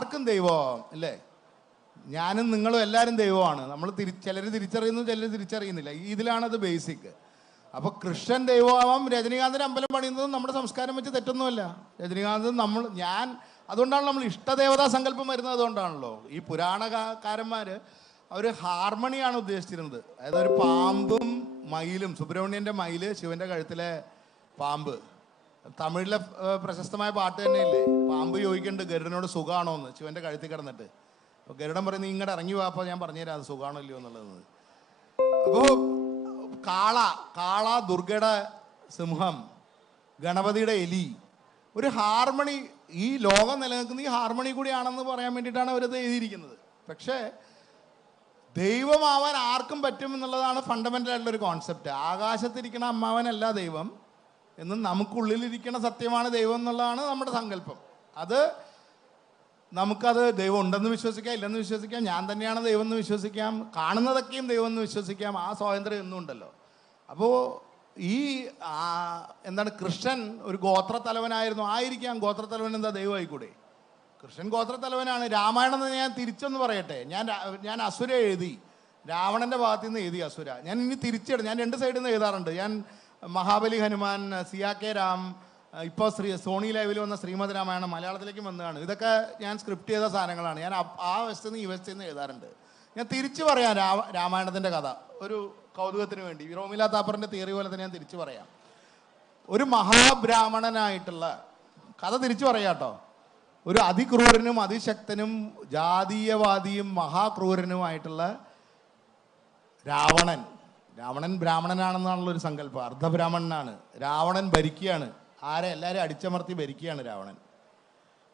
ആർക്കും ദൈവമാവാം അല്ലേ? ഞാനും നിങ്ങളും എല്ലാവരും ദൈവമാണ്. നമ്മൾ ചിലർ തിരിച്ചറിയുന്നു, ചിലർ തിരിച്ചറിയുന്നില്ല. ഇതിലാണത് ബേസിക്. അപ്പോൾ ക്രിസ്ത്യൻ ദൈവമാവാം. രജനീകാന്തിന് അമ്പലം പണിയുന്നതും നമ്മുടെ സംസ്കാരം വെച്ച് തെറ്റൊന്നുമല്ല. രജനീകാന്ത് അതുകൊണ്ടാണ് നമ്മൾ ഇഷ്ടദേവതാ സങ്കല്പം വരുന്നത്. അതുകൊണ്ടാണല്ലോ ഈ പുരാണകാരന്മാർ അവർ ഹാർമണിയാണ് ഉദ്ദേശിച്ചിരുന്നത്. അതായത് ഒരു പാമ്പും മയിലും, സുബ്രഹ്മണ്യൻ്റെ മയില്, ശിവൻ്റെ കഴുത്തിലെ പാമ്പ്. തമിഴിലെ പ്രശസ്തമായ പാട്ട് തന്നെയില്ലേ, പാമ്പ് ചോദിക്കുന്നുണ്ട് ഗരുഡനോട് സുഖമാണോ എന്ന് ശിവൻ്റെ കഴുത്തിൽ കിടന്നിട്ട്. അപ്പോൾ ഗരുഡൻ പറയുന്നത് ഇങ്ങോട്ട് ഇറങ്ങി വാപ്പോൾ ഞാൻ പറഞ്ഞുതരാം അത് സുഖമാണോ ഇല്ലയോ എന്നുള്ളത്. അപ്പോൾ കാള ദുർഗയുടെ സിംഹം, ഗണപതിയുടെ എലി, ഒരു ഹാർമണി. ഈ ലോകം നിലനിൽക്കുന്ന ഈ ഹാർമണി കൂടിയാണെന്ന് പറയാൻ വേണ്ടിയിട്ടാണ് അവരത് എഴുതിയിരിക്കുന്നത്. പക്ഷേ ദൈവമാവാൻ ആർക്കും പറ്റും എന്നുള്ളതാണ് ഫണ്ടമെൻ്റൽ ആയിട്ടുള്ളൊരു കോൺസെപ്റ്റ്. ആകാശത്തിരിക്കണ അമ്മാവനല്ല ദൈവം എന്ന് നമുക്കുള്ളിലിരിക്കണ സത്യമാണ് ദൈവം എന്നുള്ളതാണ് നമ്മുടെ സങ്കല്പം. നമുക്കത് ദൈവം ഉണ്ടെന്ന് വിശ്വസിക്കാം, ഇല്ലെന്ന് വിശ്വസിക്കാം, ഞാൻ തന്നെയാണ് ദൈവം എന്ന് വിശ്വസിക്കാം, കാണുന്നതൊക്കെയും ദൈവം എന്ന് വിശ്വസിക്കാം. ആ സ്വാതന്ത്ര്യം എന്നും ഉണ്ടല്ലോ. അപ്പോൾ ഈ ക്രിസ്ത്യൻ ഒരു ഗോത്രത്തലവനായിരുന്നു, ആയിരിക്കാം. ഗോത്രത്തലവൻ എന്താ ദൈവമായിക്കൂടെ? കൃഷ്ണൻ ഗോത്രത്തലവനാണ്. രാമായണം എന്ന് ഞാൻ തിരിച്ചൊന്ന് പറയട്ടെ. ഞാൻ അസുര എഴുതി, രാവണൻ്റെ ഭാഗത്തു നിന്ന് എഴുതി അസുര. ഞാൻ ഇനി തിരിച്ചെടുത്ത് ഞാൻ 2 സൈഡിൽ നിന്ന് എഴുതാറുണ്ട്. ഞാൻ മഹാബലി, ഹനുമാൻ, സിയാക്കെ രാം, ഇപ്പോൾ സോണി ലൈവിൽ വന്ന ശ്രീമദ് രാമായണം മലയാളത്തിലേക്ക് വന്നതാണ്. ഇതൊക്കെ ഞാൻ സ്ക്രിപ്റ്റ് ചെയ്ത സാധനങ്ങളാണ്. ഞാൻ ആ വശത്ത് നിന്ന് ഈ വശത്ത് നിന്ന് എഴുതാറുണ്ട്. ഞാൻ തിരിച്ചു പറയാം രാമായണത്തിൻ്റെ കഥ, ഒരു കൗതുകത്തിന് വേണ്ടി. റോമില താപ്പറിൻ്റെ തിയറി പോലെ തന്നെ ഞാൻ തിരിച്ചു പറയാം. ഒരു മഹാബ്രാഹ്മണനായിട്ടുള്ള കഥ തിരിച്ചു പറയാം കേട്ടോ. ഒരു അതിക്രൂരനും അതിശക്തനും ജാതീയവാദിയും മഹാക്രൂരനുമായിട്ടുള്ള രാവണൻ ബ്രാഹ്മണനാണെന്നാണുള്ളൊരു സങ്കല്പം. അർദ്ധബ്രാഹ്മണനാണ്. രാവണൻ ഭരിക്കുകയാണ്. എല്ലാവരും അടിച്ചമർത്തി ഭരിക്കുകയാണ് രാവണൻ.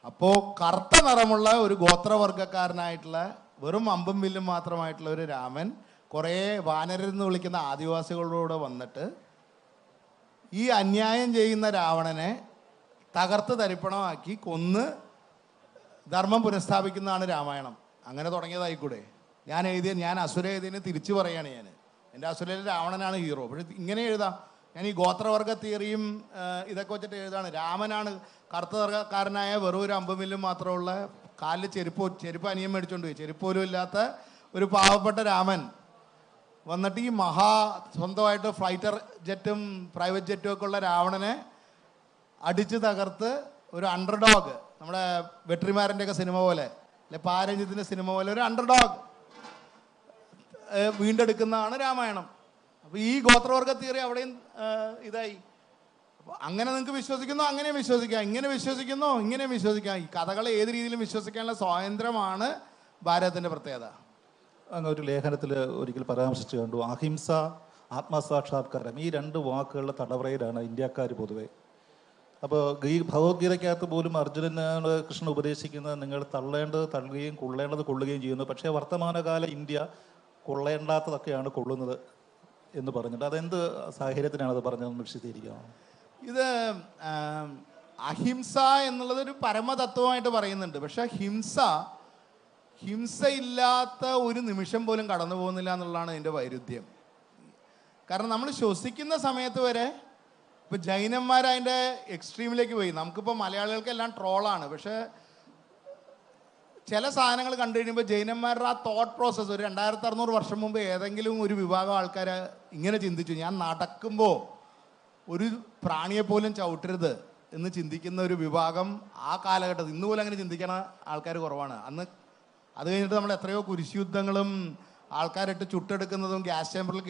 അപ്പോൾ കറുത്ത നിറമുള്ള ഒരു ഗോത്രവർഗക്കാരനായിട്ടുള്ള വെറും അമ്പും വില്ലും മാത്രമായിട്ടുള്ള ഒരു രാമൻ കുറേ വാനരെന്ന് വിളിക്കുന്ന ആദിവാസികളോട് വന്നിട്ട് ഈ അന്യായം ചെയ്യുന്ന രാവണനെ തകർത്ത് തരിപ്പണമാക്കി കൊന്ന് ധർമ്മം പുനഃസ്ഥാപിക്കുന്നതാണ് രാമായണം. അങ്ങനെ തുടങ്ങിയതായിക്കൂടെ? ഞാൻ അസുര എഴുതിയതിന് തിരിച്ചു പറയുകയാണ്. എൻ്റെ അസുരയിൽ രാവണനാണ് ഹീറോ. പക്ഷേ ഇങ്ങനെ എഴുതാം. ഞാൻ ഈ ഗോത്രവർഗ തിയറിയും ഇതൊക്കെ വെച്ചിട്ട് എഴുതാണ്. രാമനാണ് കറുത്ത വർഗക്കാരനായ വെറും ഒരു അമ്പുമില്ലും മാത്രമുള്ള, കാലിൽ ചെരുപ്പ് അനിയം മേടിച്ചുകൊണ്ട് പോയി, ചെരുപ്പ് പോലും ഇല്ലാത്ത ഒരു പാവപ്പെട്ട രാമൻ വന്നിട്ട് ഈ സ്വന്തമായിട്ട് ഫൈറ്റർ ജെറ്റും പ്രൈവറ്റ് ജെറ്റും ഒക്കെ ഉള്ള രാവണനെ അടിച്ച് തകർത്ത് ഒരു അണ്ടർഡോഗ്, നമ്മുടെ വെട്രിമാരൻ്റെയൊക്കെ സിനിമ പോലെ, അല്ലെ പാരഞ്ജിത്തിൻ്റെ സിനിമ പോലെ ഒരു അണ്ടർഡോഗ് വീണ്ടെടുക്കുന്നതാണ് രാമായണം. അപ്പോൾ ഈ ഗോത്രവർഗ തിയറി അവിടെയും ഇതായി. അപ്പോൾ അങ്ങനെ നിങ്ങൾക്ക് വിശ്വസിക്കുന്നോ അങ്ങനെ വിശ്വസിക്കാം, ഇങ്ങനെ വിശ്വസിക്കുന്നോ ഇങ്ങനെ വിശ്വസിക്കാം. ഈ കഥകളെ ഏത് രീതിയിലും വിശ്വസിക്കാനുള്ള സ്വാതന്ത്ര്യമാണ് ഭാരതത്തിൻ്റെ പ്രത്യേകത. അങ്ങ് ഒരു ലേഖനത്തിൽ ഒരിക്കൽ പരാമർശിച്ചു കണ്ടു, അഹിംസ, ആത്മസാക്ഷാത്കാരം, ഈ 2 വാക്കുകളുടെ തടവറയിലാണ് ഇന്ത്യക്കാർ പൊതുവെ. അപ്പോൾ ഈ ഭഗവത്ഗീതയ്ക്കകത്ത് പോലും അർജുനനോട് കൃഷ്ണൻ ഉപദേശിക്കുന്നത് നിങ്ങൾ തള്ളുകയും കൊള്ളുകയും ചെയ്യുന്നു. പക്ഷേ വർത്തമാനകാല ഇന്ത്യ കൊള്ളേണ്ടാത്തതൊക്കെയാണ് കൊള്ളുന്നത് എന്ന് പറഞ്ഞിട്ട് അതെന്ത് സാഹചര്യത്തിനാണ് അത് പറഞ്ഞതെന്ന് വിശദീകരിക്കാം. ഇത് അഹിംസ എന്നുള്ളതൊരു പരമതത്വമായിട്ട് പറയുന്നുണ്ട്. പക്ഷെ ഹിംസയില്ലാത്ത ഒരു നിമിഷം പോലും കടന്നു പോകുന്നില്ല എന്നുള്ളതാണ് അതിൻ്റെ വൈരുദ്ധ്യം. കാരണം നമ്മൾ ശ്വസിക്കുന്ന സമയത്ത് വരെ ഇപ്പോൾ ജൈനന്മാർ അതിൻ്റെ എക്സ്ട്രീമിലേക്ക് പോയി. നമുക്കിപ്പോൾ മലയാളികൾക്കെല്ലാം ട്രോളാണ്. പക്ഷേ ചില സാധനങ്ങൾ കണ്ടു കഴിയുമ്പോൾ ജൈനന്മാരുടെ ആ തോട്ട് പ്രോസസ്സ് ഒരു 2600 വർഷം മുമ്പ് ഏതെങ്കിലും ഒരു വിഭാഗം ആൾക്കാർ ഇങ്ങനെ ചിന്തിച്ചു, ഞാൻ നടക്കുമ്പോൾ ഒരു പ്രാണിയെപ്പോലും ചവിട്ടരുത് എന്ന് ചിന്തിക്കുന്ന ഒരു വിഭാഗം ആ കാലഘട്ടത്തിൽ ഇന്ന് പോലും അങ്ങനെ ചിന്തിക്കണ ആൾക്കാർ കുറവാണ്. അത് കഴിഞ്ഞിട്ട് നമ്മൾ എത്രയോ കുരിശുയുദ്ധങ്ങളും ആൾക്കാരിട്ട് ചുട്ടെടുക്കുന്നതും ഗ്യാസ് ചേമ്പറിൽ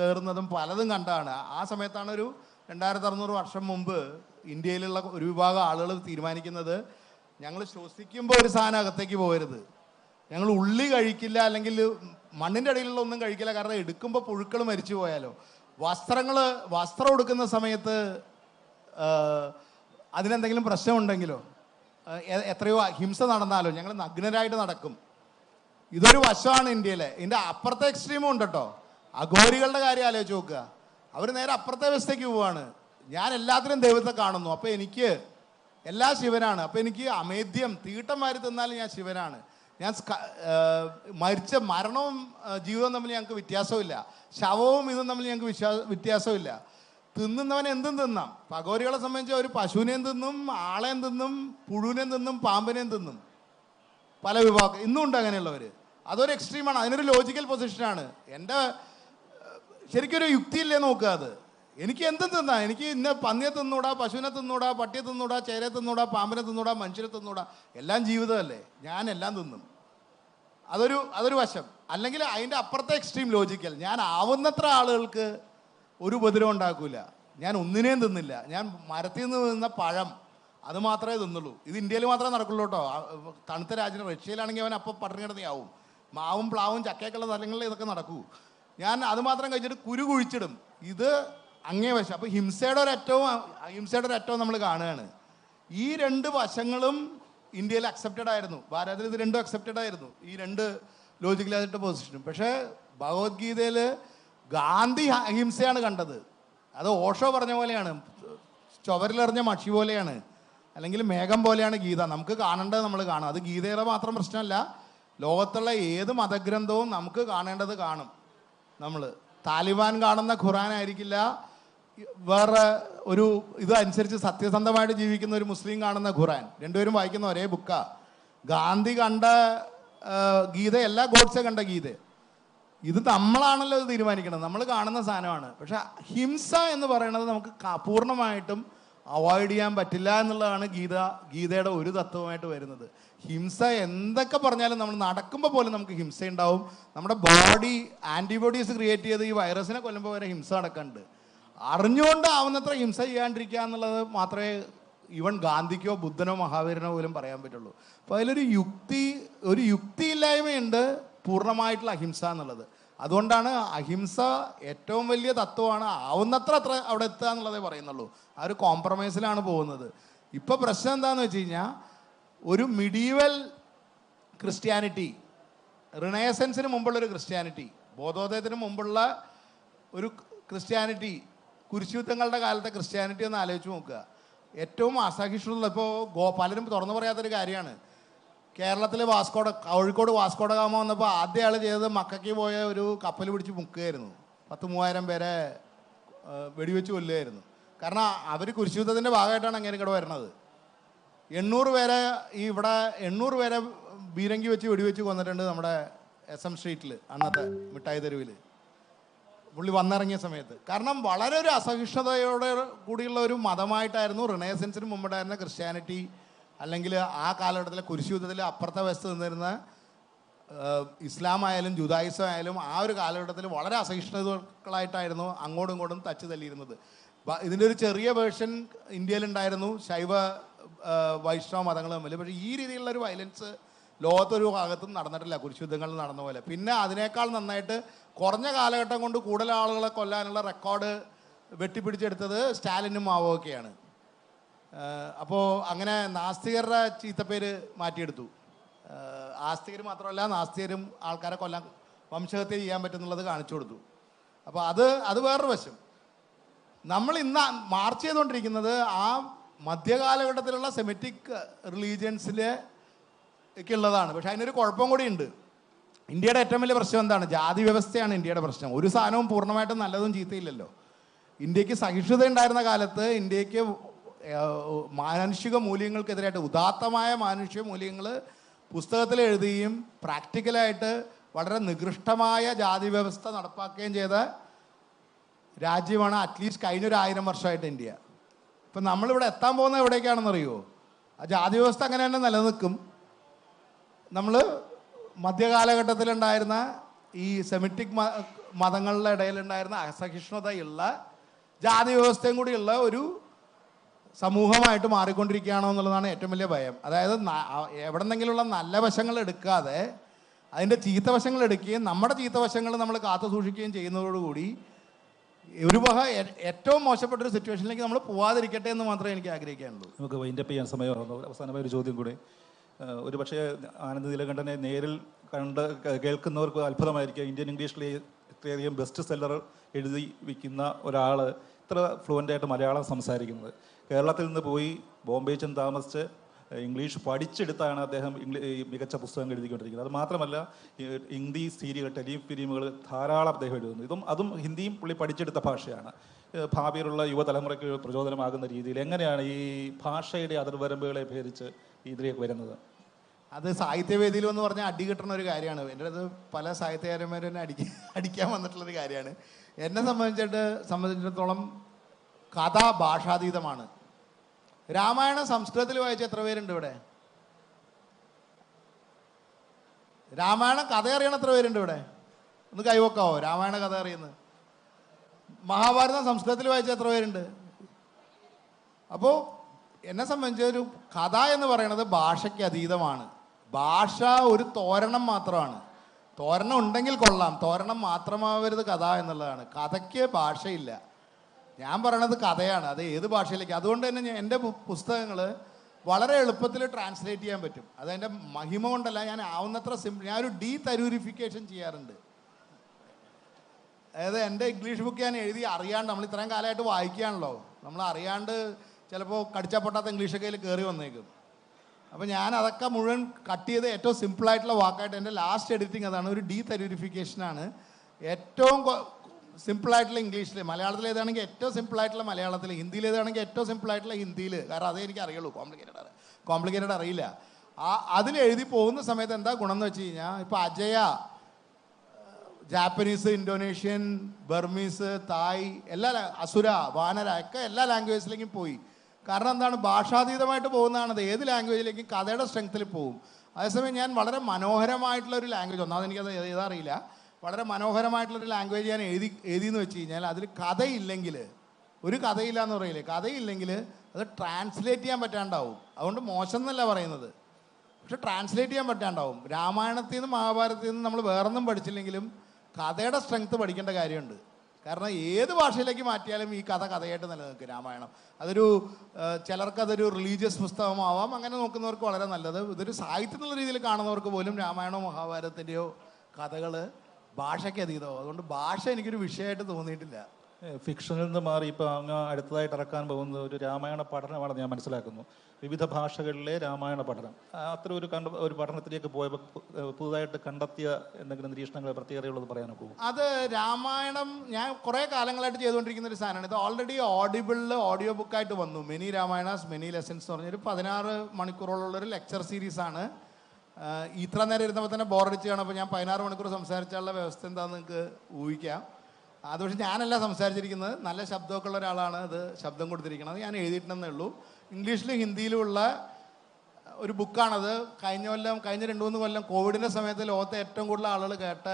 കയറുന്നതും പലതും കണ്ടാണ്. ആ സമയത്താണ് ഒരു 2600 വർഷം മുമ്പ് ഇന്ത്യയിലുള്ള ഒരു വിഭാഗം ആളുകൾ തീരുമാനിക്കുന്നത്, ഞങ്ങൾ ശ്വസിക്കുമ്പോൾ ഒരു സാധനം അകത്തേക്ക് പോകരുത്, ഞങ്ങൾ ഉള്ളി കഴിക്കില്ല, അല്ലെങ്കിൽ മണ്ണിൻ്റെ അടിയിലുള്ള ഒന്നും കഴിക്കില്ല, കാരണം എടുക്കുമ്പോൾ പുഴുക്കൾ മരിച്ചു പോയാലോ. വസ്ത്രം എടുക്കുന്ന സമയത്ത് അതിനെന്തെങ്കിലും പ്രശ്നമുണ്ടെങ്കിലോ, എത്രയോ ഹിംസ നടന്നാലോ ഞങ്ങൾ നഗ്നരായിട്ട് നടക്കും. ഇതൊരു വശമാണ് ഇന്ത്യയിലെ. ഇതിൻ്റെ അപ്പുറത്തെ എക്സ്ട്രീമും ഉണ്ട് കേട്ടോ. അഘോരികളുടെ കാര്യം ആലോചിച്ച് നോക്കുക. അവർ നേരെ അപ്പുറത്തെ വ്യവസ്ഥയ്ക്ക് പോവാണ്. ഞാൻ എല്ലാത്തിനും ദൈവത്തെ കാണുന്നു, അപ്പോൾ എനിക്ക് എല്ലാ ശിവനാണ്, അപ്പോൾ എനിക്ക് അമേദ്യം തീട്ടം വാരി തിന്നാലും ഞാൻ ശിവനാണ്. ഞാൻ മരണവും ജീവിതവും തമ്മിൽ ഞങ്ങൾക്ക് വ്യത്യാസമില്ല, ശവവും ഇതും തമ്മിൽ ഞങ്ങൾക്ക് വ്യത്യാസമില്ല. തിന്നുന്നവൻ എന്തും തിന്നാം. അഘോരികളെ സംബന്ധിച്ച് ഒരു പശുവിനെയും തിന്നും, ആളെയും തിന്നും, പുഴുവിനെയും തിന്നും, പാമ്പിനെയും തിന്നും. പല വിഭാഗം ഇന്നും ഉണ്ട് അങ്ങനെയുള്ളവർ. അതൊരു എക്സ്ട്രീമാണ്, അതിനൊരു ലോജിക്കൽ പൊസിഷനാണ്. എൻ്റെ ശരിക്കൊരു യുക്തിയില്ലേ നോക്കുക. അത് എനിക്ക് എന്തും തിന്നാ, എനിക്ക് ഇന്ന പന്നിയെ തിന്നൂടാ, പശുവിനെ തിന്നൂടാ, പട്ടിയെ തിന്നൂടാ, ചേരയെ തിന്നൂടാ, പാമ്പിനെ തിന്നൂടാ, മനുഷ്യരെ തിന്നൂടാ, എല്ലാം ജീവിതമല്ലേ, ഞാൻ എല്ലാം തിന്നും. അതൊരു വശം. അല്ലെങ്കിൽ അതിൻ്റെ അപ്പുറത്തെ എക്സ്ട്രീം ലോജിക്കൽ, ഞാൻ ആവുന്നത്ര ആളുകൾക്ക് ഒരു ഉപദ്രവം ഉണ്ടാക്കൂല, ഞാൻ ഒന്നിനെയും തിന്നില്ല, ഞാൻ മരത്തിൽ നിന്ന് നിന്ന പഴം അത് മാത്രമേ തിന്നുള്ളൂ. ഇത് ഇന്ത്യയിൽ മാത്രമേ നടക്കുള്ളൂ കേട്ടോ. തണുത്ത രാജ്യം റഷ്യയിലാണെങ്കിൽ അവൻ അപ്പം പട്ടിണി കിടന്നയാവും. മാവും പ്ലാവും ചക്കയൊക്കെയുള്ള സ്ഥലങ്ങളിൽ ഇതൊക്കെ നടക്കൂ. ഞാൻ അത് മാത്രം കഴിച്ചിട്ട് കുരു കുഴിച്ചിടും. ഇത് അങ്ങേ വശം. അപ്പോൾ ഹിംസയുടെ ഒരു അറ്റവും നമ്മൾ കാണുകയാണ്. ഈ രണ്ട് വശങ്ങളും ഇന്ത്യയിൽ അക്സെപ്റ്റഡ് ആയിരുന്നു, ഭാരതത്തിൽ ഇത് രണ്ടും അക്സെപ്റ്റഡ് ആയിരുന്നു, ഈ രണ്ട് ലോജിക്കലായിട്ട് പൊസിഷനും. പക്ഷേ ഭഗവത്ഗീതയിൽ ഗാന്ധി അഹിംസയാണ് കണ്ടത്. അത് ഓഷോ പറഞ്ഞ പോലെയാണ്, ചുവരിലെറിഞ്ഞ മഷി പോലെയാണ്, അല്ലെങ്കിൽ മേഘം പോലെയാണ് ഗീത. നമുക്ക് കാണേണ്ടത് നമ്മൾ കാണും. അത് ഗീതയുടെ മാത്രം പ്രശ്നമല്ല, ലോകത്തുള്ള ഏത് മതഗ്രന്ഥവും നമുക്ക് കാണേണ്ടത് കാണും. നമ്മൾ താലിബാൻ കാണുന്ന ഖുറാൻ ആയിരിക്കില്ല വേറെ ഒരു ഇതനുസരിച്ച് സത്യസന്ധമായിട്ട് ജീവിക്കുന്ന ഒരു മുസ്ലിം കാണുന്ന ഖുറാൻ. രണ്ടുപേരും വായിക്കുന്ന ഒരേ ബുക്കാ. ഗാന്ധി കണ്ട ഗീതയല്ല ഗോഡ്സെ കണ്ട ഗീത. ഇത് നമ്മളാണല്ലോ ഇത് തീരുമാനിക്കുന്നത്, നമ്മൾ കാണുന്ന സാധനമാണ്. പക്ഷെ ഹിംസ എന്ന് പറയുന്നത് നമുക്ക് പൂർണ്ണമായിട്ടും അവോയ്ഡ് ചെയ്യാൻ പറ്റില്ല എന്നുള്ളതാണ് ഗീതയുടെ ഒരു തത്വമായിട്ട് വരുന്നത്. ഹിംസ എന്തൊക്കെ പറഞ്ഞാലും നമ്മൾ നടക്കുമ്പോൾ പോലും നമുക്ക് ഹിംസ ഉണ്ടാവും. നമ്മുടെ ബോഡി ആൻറ്റിബോഡീസ് ക്രിയേറ്റ് ചെയ്ത് ഈ വൈറസിനെ കൊല്ലുമ്പോൾ വരെ ഹിംസ നടക്കുന്നുണ്ട്. അറിഞ്ഞുകൊണ്ട് ആവുന്നത്ര ഹിംസ ചെയ്യാണ്ടിരിക്കുക എന്നുള്ളത് മാത്രമേ ഈവൻ ഗാന്ധിക്കോ ബുദ്ധനോ മഹാവീരനോ പോലും പറയാൻ പറ്റുള്ളൂ. അപ്പോൾ അതിലൊരു യുക്തിയില്ലായ്മയുണ്ട് പൂർണ്ണമായിട്ടുള്ള അഹിംസ എന്നുള്ളത്. അതുകൊണ്ടാണ് അഹിംസ ഏറ്റവും വലിയ തത്വമാണ്. ആവുന്നത്ര അവിടെ എത്തുക എന്നുള്ളതേ പറയുന്നുള്ളൂ. ആ ഒരു കോംപ്രമൈസിലാണ് പോകുന്നത്. ഇപ്പോൾ പ്രശ്നം എന്താണെന്ന് വെച്ച് കഴിഞ്ഞാൽ, ഒരു മിഡീവൽ ക്രിസ്ത്യാനിറ്റി, റിനയസൻസിന് മുമ്പുള്ളൊരു ക്രിസ്ത്യാനിറ്റി, ബോധോദയത്തിന് മുമ്പുള്ള ഒരു ക്രിസ്ത്യാനിറ്റി, കുരിശുയുദ്ധങ്ങളുടെ കാലത്തെ ക്രിസ്ത്യാനിറ്റി ഒന്ന് ആലോചിച്ച് നോക്കുക. ഏറ്റവും അസഹിഷ്ണുള്ള, ഇപ്പോൾ പലരും തുറന്നു പറയാത്തൊരു കാര്യമാണ്, കേരളത്തിൽ കോഴിക്കോട് വാസ്കോഡ ഗാമ വന്നപ്പോൾ ആദ്യ ആൾ ചെയ്തത് മക്കയ്ക്ക് പോയ ഒരു കപ്പൽ പിടിച്ച് മുക്കുകയായിരുന്നു. 10,000-3000 പേരെ വെടിവെച്ച് കൊല്ലുകയായിരുന്നു. കാരണം അവർ കുരിശുയുദ്ധത്തിൻ്റെ ഭാഗമായിട്ടാണ് അങ്ങനെ ഇവിടെ വരുന്നത്. 800 പേരെ ഇവിടെ 800 പേരെ ബീരങ്കി വെച്ച് വെടിവെച്ച് കൊന്നിട്ടുണ്ട് നമ്മുടെ SM സ്ട്രീറ്റിൽ, അന്നത്തെ മിഠായി തെരുവിൽ പുള്ളി വന്നിറങ്ങിയ സമയത്ത്. കാരണം വളരെ ഒരു അസഹിഷ്ണുതയോടെ കൂടിയുള്ള ഒരു മതമായിട്ടായിരുന്നു റിനയസൻസിന് മുമ്പുണ്ടായിരുന്ന ക്രിസ്ത്യാനിറ്റി, അല്ലെങ്കിൽ ആ കാലഘട്ടത്തിലെ കുരിശുയുദ്ധത്തിൽ അപ്പുറത്തെ വശത്ത് നിന്നിരുന്ന ഇസ്ലാം ആയാലും ജുദായിസം ആയാലും ആ ഒരു കാലഘട്ടത്തിൽ വളരെ അസഹിഷ്ണുക്കളായിട്ടായിരുന്നു അങ്ങോട്ടും ഇങ്ങോട്ടും തച്ച് തല്ലിയിരുന്നത്. ഇതിൻ്റെ ഒരു ചെറിയ വേർഷൻ ഇന്ത്യയിലുണ്ടായിരുന്നു, ശൈവ വൈഷ്ണവ മതങ്ങൾ തമ്മിൽ. പക്ഷേ ഈ രീതിയിലുള്ള ഒരു വയലൻസ് ലോകത്തൊരു ഭാഗത്തും നടന്നിട്ടില്ല കുരിശുദ്ധങ്ങളിൽ നടന്ന പോലെ. പിന്നെ അതിനേക്കാൾ നന്നായിട്ട് കുറഞ്ഞ കാലഘട്ടം കൊണ്ട് കൂടുതൽ ആളുകളെ കൊല്ലാനുള്ള റെക്കോർഡ് വെട്ടിപ്പിടിച്ചെടുത്തത് സ്റ്റാലിനും മാവോയൊക്കെയാണ്. അപ്പോൾ അങ്ങനെ നാസ്തികരുടെ ചീത്തപ്പേര് മാറ്റിയെടുത്തു. ആസ്തികർ മാത്രമല്ല, നാസ്തികരും ആൾക്കാരെ കൊല്ലാൻ, വംശഹത്യ ചെയ്യാൻ പറ്റുന്നുള്ളത് കാണിച്ചു കൊടുത്തു. അപ്പോൾ അത് വേറൊരു വശം. നമ്മൾ ഇന്ന് മാർച്ച് ചെയ്തുകൊണ്ടിരിക്കുന്നത് ആ മധ്യകാലഘട്ടത്തിലുള്ള സെമിറ്റിക് റിലീജിയൻസിലേക്ക് ഉള്ളതാണ്. പക്ഷെ അതിനൊരു കുഴപ്പം കൂടിയുണ്ട്. ഇന്ത്യയുടെ ഏറ്റവും വലിയ പ്രശ്നം എന്താണ്? ജാതി വ്യവസ്ഥയാണ് ഇന്ത്യയുടെ പ്രശ്നം. ഒരു സാധനവും പൂർണ്ണമായിട്ടും നല്ലതും ചീത്തയില്ലല്ലോ. ഇന്ത്യക്ക് സഹിഷ്ണുത ഉണ്ടായിരുന്ന കാലത്ത് ഇന്ത്യക്ക് മാനുഷിക മൂല്യങ്ങൾക്കെതിരായിട്ട് ഉദാത്തമായ മാനുഷിക മൂല്യങ്ങൾ പുസ്തകത്തിൽ എഴുതുകയും പ്രാക്ടിക്കലായിട്ട് വളരെ നികൃഷ്ടമായ ജാതി വ്യവസ്ഥ നടപ്പാക്കുകയും ചെയ്ത രാജ്യമാണ് അറ്റ്ലീസ്റ്റ് കഴിഞ്ഞ 1000 വർഷമായിട്ട് ഇന്ത്യ. ഇപ്പം നമ്മളിവിടെ എത്താൻ പോകുന്നത് എവിടേക്കാണെന്നറിയുമോ? ആ ജാതി വ്യവസ്ഥ അങ്ങനെ തന്നെ നിലനിൽക്കും. നമ്മൾ മധ്യകാലഘട്ടത്തിലുണ്ടായിരുന്ന ഈ സെമിറ്റിക് മതങ്ങളുടെ ഇടയിലുണ്ടായിരുന്ന അസഹിഷ്ണുതയുള്ള ജാതി വ്യവസ്ഥയും കൂടിയുള്ള ഒരു സമൂഹമായിട്ട് മാറിക്കൊണ്ടിരിക്കുകയാണോ എന്നുള്ളതാണ് ഏറ്റവും വലിയ ഭയം. അതായത് എവിടെന്നെങ്കിലുള്ള നല്ല വശങ്ങൾ എടുക്കാതെ അതിൻ്റെ ചീത്ത വശങ്ങൾ എടുക്കുകയും നമ്മുടെ ചീത്ത വശങ്ങൾ നമ്മൾ കാത്തു സൂക്ഷിക്കുകയും ചെയ്യുന്നതോടുകൂടി ഒരു ഏറ്റവും മോശപ്പെട്ടൊരു സിറ്റുവേഷനിലേക്ക് നമ്മൾ പോവാതിരിക്കട്ടെ എന്ന് മാത്രമേ എനിക്ക് ആഗ്രഹിക്കാനുള്ളൂ. നമുക്ക് വൈൻഡപ്പ് ചെയ്യാൻ സമയമാകുന്നു. അവസാനമായ ഒരു ചോദ്യം കൂടി. ഒരു പക്ഷേ ആനന്ദ് നീലകണ്ഠനെ നേരിൽ കേൾക്കുന്നവർക്ക് അത്ഭുതമായിരിക്കും. ഇന്ത്യൻ ഇംഗ്ലീഷിൽ ഇത്രയധികം ബെസ്റ്റ് സെല്ലർ എഴുതി വിൽക്കുന്ന ഒരാൾ ഇത്ര ഫ്ലുവൻ്റായിട്ട് മലയാളം സംസാരിക്കുന്നത്. കേരളത്തിൽ നിന്ന് പോയി ബോംബെ ചെന്ന് താമസിച്ച് ഇംഗ്ലീഷ് പഠിച്ചെടുത്താണ് അദ്ദേഹം മികച്ച പുസ്തകങ്ങൾ എഴുതിക്കൊണ്ടിരിക്കുന്നത്. അത് മാത്രമല്ല ഹിന്ദി സീരിയൽ ടെലിഫിലിമുകൾ ധാരാളം അദ്ദേഹം എഴുതുന്നു. അതും ഹിന്ദിയും പുള്ളി പഠിച്ചെടുത്ത ഭാഷയാണ്. ഭാവിയിലുള്ള യുവതലമുറയ്ക്ക് പ്രചോദനമാകുന്ന രീതിയിൽ എങ്ങനെയാണ് ഈ ഭാഷയുടെ അതിർവരമ്പുകളെ ഭേദിച്ച് ഇതിലേക്ക് വരുന്നത്? അത് സാഹിത്യവേദിയിൽ എന്ന് പറഞ്ഞാൽ അടി കിട്ടുന്ന ഒരു കാര്യമാണ്. എൻ്റെ അത് പല സാഹിത്യകാരന്മാരും എന്നെ അടിക്കാൻ വന്നിട്ടുള്ളൊരു കാര്യമാണ്. എന്നെ സംബന്ധിച്ചിടത്തോളം കഥ ഭാഷാതീതമാണ്. രാമായണം സംസ്കൃതത്തിൽ വായിച്ച എത്ര പേരുണ്ട് ഇവിടെ? രാമായണ കഥ അറിയണ എത്ര പേരുണ്ട് ഇവിടെ? ഒന്ന് കൈവക്കാവോ രാമായണ കഥ അറിയുന്നത്? മഹാഭാരതം സംസ്കൃതത്തിൽ വായിച്ച എത്ര പേരുണ്ട്? അപ്പോൾ എന്നെ സംബന്ധിച്ച് ഒരു കഥ എന്ന് പറയുന്നത് ഭാഷയ്ക്ക് അതീതമാണ്. ഭാഷ ഒരു തോരണം മാത്രമാണ്. തോരണം ഉണ്ടെങ്കിൽ കൊള്ളാം, തോരണം മാത്രമാവരുത് കഥ എന്നുള്ളതാണ്. കഥയ്ക്ക് ഭാഷയില്ല. ഞാൻ പറയണത് കഥയാണ്, അത് ഏത് ഭാഷയിലേക്ക്. അതുകൊണ്ട് തന്നെ എൻ്റെ പുസ്തകങ്ങൾ വളരെ എളുപ്പത്തിൽ ട്രാൻസ്ലേറ്റ് ചെയ്യാൻ പറ്റും. അതെൻ്റെ മഹിമ കൊണ്ടല്ല, ഞാൻ ആവുന്നത്ര ഞാനൊരു തരൂരിഫിക്കേഷൻ ചെയ്യാറുണ്ട്. അതായത് എൻ്റെ ഇംഗ്ലീഷ് ബുക്ക് ഞാൻ എഴുതി അറിയാണ്ട്, നമ്മൾ ഇത്രയും കാലമായിട്ട് വായിക്കുകയാണല്ലോ, നമ്മൾ അറിയാണ്ട് ചിലപ്പോൾ കടിച്ചാൽ പൊട്ടാത്ത ഇംഗ്ലീഷൊക്കെ അതിൽ കയറി വന്നേക്കും. അപ്പോൾ ഞാൻ അതൊക്കെ മുഴുവൻ കട്ട് ചെയ്ത് ഏറ്റവും സിമ്പിളായിട്ടുള്ള വാക്കായിട്ട് എൻ്റെ ലാസ്റ്റ് എഡിറ്റിംഗ് അതാണ്. ഒരു തരൂരിഫിക്കേഷനാണ്. ഏറ്റവും സിമ്പിളായിട്ടുള്ള ഇംഗ്ലീഷിൽ, മലയാളത്തിൽ ഏതാണെങ്കിൽ ഏറ്റവും സിമ്പിളായിട്ടുള്ള മലയാളത്തിൽ, ഹിന്ദിയിൽ ഏതാണെങ്കിൽ ഏറ്റവും സിമ്പിളായിട്ടുള്ള ഹിന്ദിയിൽ. കാരണം അതേ എനിക്ക് അറിയുള്ളൂ, കോംപ്ലിക്കേറ്റഡ് അറിയില്ല. അതിലെഴുതി പോകുന്ന സമയത്ത് എന്താ ഗുണം എന്ന് വെച്ച് കഴിഞ്ഞാൽ, ഇപ്പോൾ അജയ ജാപ്പനീസ്, ഇന്തോനേഷ്യൻ, ബർമീസ്, തായ്, എല്ലാ അസുര, വാനര ഒക്കെ എല്ലാ ലാംഗ്വേജിലേക്കും പോയി. കാരണം എന്താണ്? ഭാഷാതീതമായിട്ട് പോകുന്നതാണത്. ഏത് ലാംഗ്വേജിലേക്കും കഥയുടെ സ്ട്രെങ്ത്തിൽ പോകും. അതേസമയം ഞാൻ വളരെ മനോഹരമായിട്ടുള്ള ഒരു ലാംഗ്വേജ്, ഒന്നാമത് എനിക്കത് ഏതറിയില്ല, വളരെ മനോഹരമായിട്ടുള്ളൊരു ലാംഗ്വേജ് ഞാൻ എഴുതിയെന്ന് വെച്ച് കഴിഞ്ഞാൽ അതിൽ കഥയില്ലെങ്കിൽ, ഒരു കഥയില്ല എന്ന് പറയില്ലേ, കഥയില്ലെങ്കിൽ അത് ട്രാൻസ്ലേറ്റ് ചെയ്യാൻ പറ്റാണ്ടാവും. അതുകൊണ്ട് മോശം എന്നല്ല പറയുന്നത്, പക്ഷെ ട്രാൻസ്ലേറ്റ് ചെയ്യാൻ പറ്റാണ്ടാവും. രാമായണത്തിൽ നിന്ന് മഹാഭാരതത്തിൽ നിന്ന് നമ്മൾ വേറൊന്നും പഠിച്ചില്ലെങ്കിലും കഥയുടെ സ്ട്രെങ്ത് പഠിക്കേണ്ട കാര്യമുണ്ട്. കാരണം ഏത് ഭാഷയിലേക്ക് മാറ്റിയാലും ഈ കഥയായിട്ട് നിലനിൽക്കും രാമായണം. അതൊരു ചിലർക്കതൊരു റിലീജിയസ് പുസ്തകമാവാം, അങ്ങനെ നോക്കുന്നവർക്ക് വളരെ നല്ലത്. ഇതൊരു സാഹിത്യം എന്നുള്ള രീതിയിൽ കാണുന്നവർക്ക് പോലും രാമായണമോ മഹാഭാരതത്തിൻ്റെയോ കഥകൾ ഭാഷയ്ക്ക് അതീതമാവും. അതുകൊണ്ട് ഭാഷ എനിക്കൊരു വിഷയമായിട്ട് തോന്നിയിട്ടില്ല. ഫിക്ഷനിൽ നിന്ന് മാറി ഇപ്പോൾ അങ്ങ് അടുത്തതായിട്ട് ഇറക്കാൻ പോകുന്നത് ഒരു രാമായണ പഠനമാണെന്ന് ഞാൻ മനസ്സിലാക്കുന്നു. വിവിധ ഭാഷകളിലെ രാമായണ പഠനം, അത്ര ഒരു പഠനത്തിലേക്ക് പോയപ്പോൾ പുതുതായിട്ട് കണ്ടെത്തിയ എന്തെങ്കിലും നിരീക്ഷണങ്ങൾ പ്രത്യേകതയുള്ളത് പറയാനൊക്കെ? അത് രാമായണം ഞാൻ കുറേ കാലങ്ങളായിട്ട് ചെയ്തുകൊണ്ടിരിക്കുന്ന ഒരു സാധനമാണ്. ഇത് ഓൾറെഡി ഓഡിബിളിൽ ഓഡിയോ ബുക്കായിട്ട് വന്നു. മെനി രാമായണാസ് മെനി ലെസൺസ് എന്ന് പറഞ്ഞൊരു 16 മണിക്കൂറുള്ളൊരു ലെക്ചർ സീരീസാണ്. ഇത്ര നേരം ഇരുന്നപ്പോൾ തന്നെ ബോറടിച്ച് കാണുമ്പോൾ ഞാൻ 16 മണിക്കൂർ സംസാരിച്ചാലുള്ള വ്യവസ്ഥ എന്താണെന്ന് നിങ്ങൾക്ക് ഊഹിക്കാം. അത് പക്ഷേ ഞാനല്ല സംസാരിച്ചിരിക്കുന്നത്, നല്ല ശബ്ദമൊക്കെ ഉള്ള ഒരാളാണ് അത് ശബ്ദം കൊടുത്തിരിക്കുന്നത്. ഞാൻ എഴുതിയിട്ടുണ്ടെന്നേ ഉള്ളൂ. ഇംഗ്ലീഷിലും ഹിന്ദിയിലുമുള്ള ഒരു ബുക്കാണത്. കഴിഞ്ഞ 2-3 കൊല്ലം കോവിഡിൻ്റെ സമയത്ത് ലോകത്തെ ഏറ്റവും കൂടുതൽ ആളുകൾ കേട്ട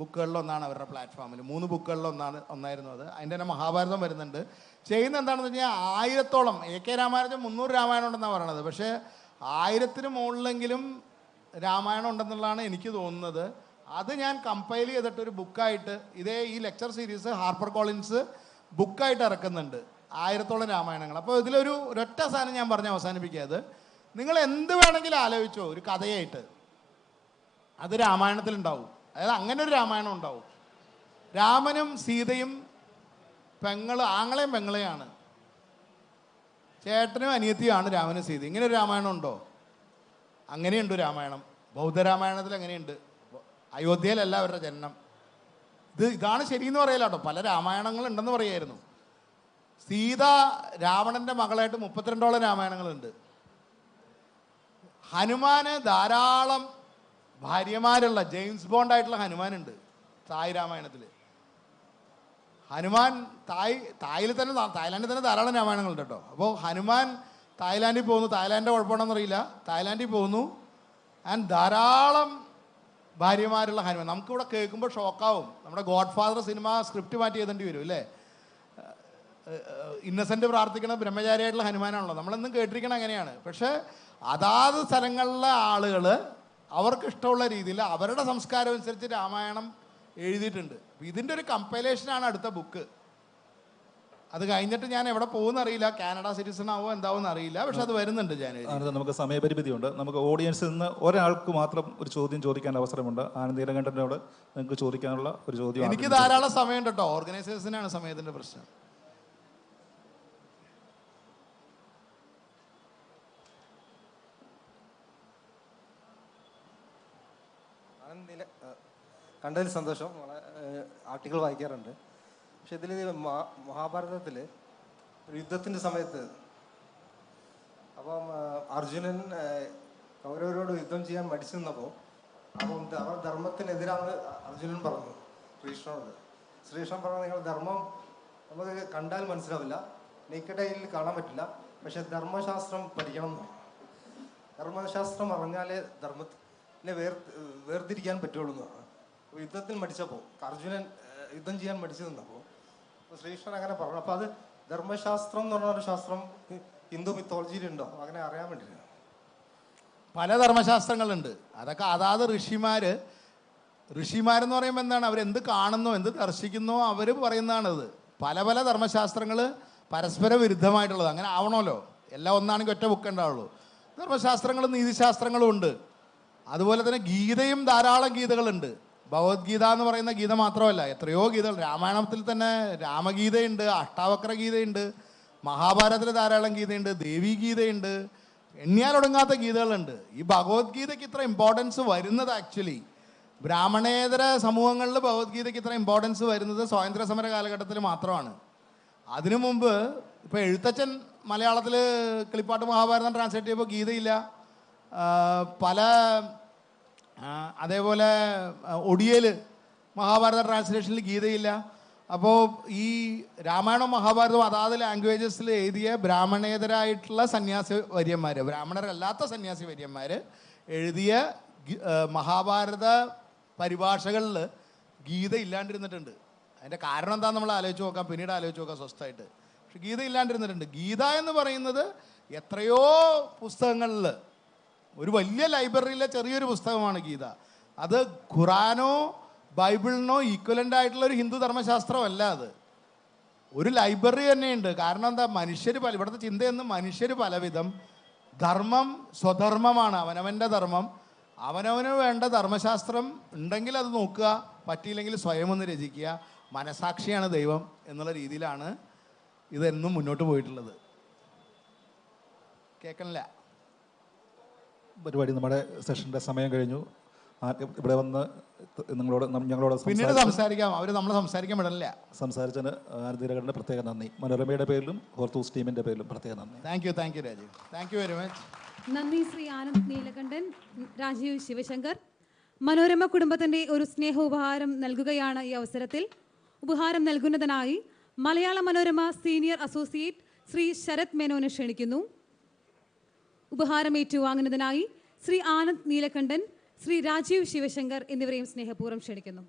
ബുക്കുകളിലൊന്നാണ് അവരുടെ പ്ലാറ്റ്ഫോമിൽ. 3 ബുക്കുകളിലൊന്നായിരുന്നു അത്. അതിൻ്റെ തന്നെ മഹാഭാരതം വരുന്നുണ്ട്. ചെയ്യുന്ന എന്താണെന്ന് വെച്ച് കഴിഞ്ഞാൽ 1000-ഓളം AK രാമായണം 300 രാമായണം ഉണ്ടെന്നാണ് പറയണത്. പക്ഷേ 1000-ന് മുകളിലെങ്കിലും രാമായണം ഉണ്ടെന്നുള്ളതാണ് എനിക്ക് തോന്നുന്നത്. അത് ഞാൻ കമ്പൈൽ ചെയ്തിട്ടൊരു ബുക്കായിട്ട് ഈ ലെക്ചർ സീരീസ് ഹാർപ്പർ കോളിൻസ് ബുക്കായിട്ട് ഇറക്കുന്നുണ്ട്. 1000-ഓളം രാമായണങ്ങൾ. അപ്പോൾ ഇതിലൊരു ഒരൊറ്റ സാധനം ഞാൻ പറഞ്ഞ് അവസാനിപ്പിക്കാതെ, നിങ്ങൾ എന്ത് വേണമെങ്കിലും ആലോചിച്ചോ ഒരു കഥയായിട്ട്, അത് രാമായണത്തിലുണ്ടാവും. അതായത് അങ്ങനെ ഒരു രാമായണം ഉണ്ടാവും. രാമനും സീതയും ആങ്ങളെയും പെങ്ങളെയാണ്, ചേട്ടനും അനിയത്തിയാണ് രാമനും സീത. ഇങ്ങനെ ഒരു രാമായണം ഉണ്ടോ? അങ്ങനെയുണ്ട് രാമായണം. ബൗദ്ധരാമായണത്തിൽ അങ്ങനെയുണ്ട്. അയോധ്യയിലല്ല അവരുടെ ജനനം. ഇതാണ് ശരിയെന്ന് പറയല കേട്ടോ, പല രാമായണങ്ങളുണ്ടെന്ന് പറയായിരുന്നു. സീത രാവണന്റെ മകളായിട്ട് 32ഓളം രാമായണങ്ങളുണ്ട്. ഹനുമാന് ധാരാളം ഭാര്യമാരുള്ള ജെയിംസ് ബോണ്ട് ആയിട്ടുള്ള ഹനുമാനുണ്ട് തായ് രാമായണത്തിൽ. ഹനുമാൻ തായിലാൻഡിൽ തന്നെ ധാരാളം രാമായണങ്ങളുണ്ട് കേട്ടോ. അപ്പോൾ ഹനുമാൻ തായ്ലാൻഡിൽ പോകുന്നു, തായ്ലാൻഡിൻ്റെ കുഴപ്പമാണെന്ന് അറിയില്ല, തായ്ലാൻഡിൽ പോകുന്നു. ആൻഡ് ധാരാളം ഭാര്യമാരുള്ള ഹനുമാൻ. നമുക്കിവിടെ കേൾക്കുമ്പോൾ ഷോക്കാവും. നമ്മുടെ ഗോഡ് ഫാദർ സിനിമ സ്ക്രിപ്റ്റ് മാറ്റി എഴുതേണ്ടി വരും അല്ലേ? ഇന്നസെൻ്റ് പ്രാർത്ഥിക്കണ ബ്രഹ്മചാരിയായിട്ടുള്ള ഹനുമാനാണല്ലോ, നമ്മളെന്നും കേട്ടിരിക്കണം അങ്ങനെയാണ്. പക്ഷേ അതാത് സ്ഥലങ്ങളിലെ ആളുകൾ അവർക്ക് ഇഷ്ടമുള്ള രീതിയിൽ അവരുടെ സംസ്കാരം അനുസരിച്ച് രാമായണം എഴുതിയിട്ടുണ്ട്. ഇതിൻ്റെ ഒരു കമ്പൈലേഷനാണ് അടുത്ത ബുക്ക്. അത് കഴിഞ്ഞിട്ട് ഞാൻ എവിടെ പോകുന്ന അറിയില്ല, കാനഡ സിറ്റിസൺ ആവോ എന്താവോ അറിയില്ല, പക്ഷെ അത് വരുന്നുണ്ട് ജാനുവരി. നമുക്ക് സമയപരിമിതിയുണ്ട്. നമുക്ക് ഓഡിയൻസിൽ നിന്ന് ഒരാൾക്ക് മാത്രം ഒരു ചോദ്യം ചോദിക്കാൻ അവസരമുണ്ട്. ആനന്ദീരകണ്ഠനോട് നിങ്ങൾക്ക് ചോദിക്കാനുള്ള ഒരു ചോദ്യം. എനിക്ക് ധാരാളം സമയമുണ്ട് കേട്ടോ, ഓർഗനൈസേഴ്സിനാണ് സമയത്തിൻ്റെ പ്രശ്നം. കണ്ടതിൽ സന്തോഷം. ആർട്ടിക്കിൾ വായിക്കാറുണ്ട്. പക്ഷെ ഇതിൽ മഹാഭാരതത്തിൽ യുദ്ധത്തിൻ്റെ സമയത്ത് അപ്പം അർജുനൻ കൗരവരോട് യുദ്ധം ചെയ്യാൻ മടിച്ചു നിന്നപ്പോൾ അപ്പം അവർ ധർമ്മത്തിനെതിരാണ് അർജുനൻ പറഞ്ഞു ശ്രീകൃഷ്ണനോട്. ശ്രീകൃഷ്ണൻ പറഞ്ഞു, നിങ്ങൾ ധർമ്മം നമുക്ക് കണ്ടാൽ മനസ്സിലാവില്ല, നീക്കടയിൽ കാണാൻ പറ്റില്ല, പക്ഷെ ധർമ്മശാസ്ത്രം പഠിക്കണം എന്ന്. ധർമ്മശാസ്ത്രം അറിഞ്ഞാലേ ധർമ്മത്തിനെ വേർതിരിക്കാൻ പറ്റുള്ളൂ എന്നാണ്. അപ്പോൾ യുദ്ധത്തിൽ മടിച്ചപ്പോൾ അർജുനൻ യുദ്ധം ചെയ്യാൻ മടിച്ചു നിന്നപ്പോൾ ശ്രീകൃഷ്ണൻ അങ്ങനെ പറഞ്ഞു. അപ്പോൾ അത് ധർമ്മശാസ്ത്രം എന്ന് പറഞ്ഞൊരു ശാസ്ത്രം ഹിന്ദു മിത്തോളജിയിലുണ്ടോ, അങ്ങനെ അറിയാൻ വേണ്ടിയില്ല. പല ധർമ്മശാസ്ത്രങ്ങളുണ്ട്. അതൊക്കെ അതാത് ഋഷിമാരെന്ന് പറയുമ്പോൾ എന്താണ്, അവരെന്ത് കാണുന്നോ എന്ത് ദർശിക്കുന്നോ അവർ പറയുന്നതാണത്. പല പല ധർമ്മശാസ്ത്രങ്ങൾ പരസ്പര വിരുദ്ധമായിട്ടുള്ളത്. അങ്ങനെ ആവണമല്ലോ, എല്ലാം ഒന്നാണെങ്കിൽ ഒറ്റ ബുക്ക് ഉണ്ടാവുള്ളൂ. ധർമ്മശാസ്ത്രങ്ങളും നീതിശാസ്ത്രങ്ങളും ഉണ്ട്. അതുപോലെ തന്നെ ഗീതയും ധാരാളം ഗീതകളുണ്ട്. ഭഗവത്ഗീത എന്ന് പറയുന്ന ഗീത മാത്രമല്ല, എത്രയോ ഗീതകൾ. രാമായണത്തിൽ തന്നെ രാമഗീതയുണ്ട്, അഷ്ടാവക്ര ഗീതയുണ്ട്, മഹാഭാരതത്തിൽ ധാരാളം ഗീതയുണ്ട്, ദേവീ ഗീതയുണ്ട്, എണ്ണിയാലൊടുങ്ങാത്ത ഗീതകളുണ്ട്. ഈ ഭഗവത്ഗീതയ്ക്ക് ഇത്ര ഇമ്പോർട്ടൻസ് വരുന്നത് ആക്ച്വലി ബ്രാഹ്മണേതര സമൂഹങ്ങളിൽ ഭഗവത്ഗീതയ്ക്ക് ഇത്ര ഇമ്പോർട്ടൻസ് വരുന്നത് സ്വാതന്ത്ര്യ സമര കാലഘട്ടത്തിൽ മാത്രമാണ്. അതിനു മുമ്പ് ഇപ്പോൾ എഴുത്തച്ഛൻ മലയാളത്തിൽ കിളിപ്പാട്ട് മഹാഭാരതം ട്രാൻസ്ലേറ്റ് ചെയ്യുമ്പോൾ ഗീതയില്ല. അതേപോലെ ഒഡിയയിൽ മഹാഭാരത ട്രാൻസ്ലേഷനിൽ ഗീതയില്ല. അപ്പോൾ ഈ രാമായണവും മഹാഭാരതവും അതാത് ലാംഗ്വേജസിൽ എഴുതിയ ബ്രാഹ്മണേതരായിട്ടുള്ള സന്യാസി വര്യന്മാർ, ബ്രാഹ്മണരല്ലാത്ത സന്യാസി വര്യന്മാർ എഴുതിയ മഹാഭാരത പരിഭാഷകളിൽ ഗീത ഇല്ലാണ്ടിരുന്നിട്ടുണ്ട്. അതിൻ്റെ കാരണം എന്താണെന്ന് നമ്മൾ ആലോചിച്ച് നോക്കാം, പിന്നീട് ആലോചിച്ച് നോക്കാം സ്വസ്ഥമായിട്ട്. പക്ഷെ ഗീത ഇല്ലാണ്ടിരുന്നിട്ടുണ്ട്. ഗീത എന്ന് പറയുന്നത് എത്രയോ പുസ്തകങ്ങളിൽ ഒരു വലിയ ലൈബ്രറിയിലെ ചെറിയൊരു പുസ്തകമാണ് ഗീത. അത് ഖുറാനോ ബൈബിളിനോ ഈക്വലൻ്റ് ആയിട്ടുള്ള ഒരു ഹിന്ദു ധർമ്മശാസ്ത്രമല്ല. അത് ഒരു ലൈബ്രറി തന്നെയുണ്ട്. കാരണം എന്താ, മനുഷ്യർ ഇവിടുത്തെ ചിന്തയെന്ന് മനുഷ്യർ പലവിധം. ധർമ്മം സ്വധർമ്മമാണ്, അവനവൻ്റെ ധർമ്മം. അവനവന് വേണ്ട ധർമ്മശാസ്ത്രം ഉണ്ടെങ്കിൽ അത് നോക്കുക, പറ്റിയില്ലെങ്കിൽ സ്വയം ഒന്ന് രചിക്കുക. മനസാക്ഷിയാണ് ദൈവം എന്നുള്ള രീതിയിലാണ് ഇതെന്നും മുന്നോട്ട് പോയിട്ടുള്ളത്. കേൾക്കണില്ല? പരിപാടി നമ്മുടെ സെഷൻ്റെ സമയം കഴിഞ്ഞു. ഇവിടെ വന്ന് ഞങ്ങളോട് പിന്നീട് സംസാരിക്കാം. അവർ നമ്മളെ സംസാരിക്കാൻ വിടണില്ല. സംസാരിച്ചതിന് നീലകണ്ഠന് പ്രത്യേക നന്ദി. മനോരമയുടെ പേരിലും ഹോർത്തൂസ് ടീമിൻ്റെ പേരിലും പ്രത്യേക നന്ദി. Thank you Rajeev. Thank you very much. നന്ദി ശ്രീ ആനന്ദ് നീലകണ്ഠൻ, രാജീവ് ശിവശങ്കർ. മനോരമ കുടുംബത്തിന്റെ ഒരു സ്നേഹ ഉപഹാരം നൽകുകയാണ് ഈ അവസരത്തിൽ. ഉപഹാരം നൽകുന്നതിനായി മലയാള മനോരമ സീനിയർ അസോസിയേറ്റ് ശ്രീ ശരത് മേനോനെ ക്ഷണിക്കുന്നു. ഉപഹാരം ഏറ്റുവാങ്ങുന്നതിനായി ശ്രീ ആനന്ദ് നീലകണ്ഠൻ, ശ്രീ രാജീവ് ശിവശങ്കർ എന്നിവരെയും സ്നേഹപൂർവ്വം ക്ഷണിക്കുന്നു.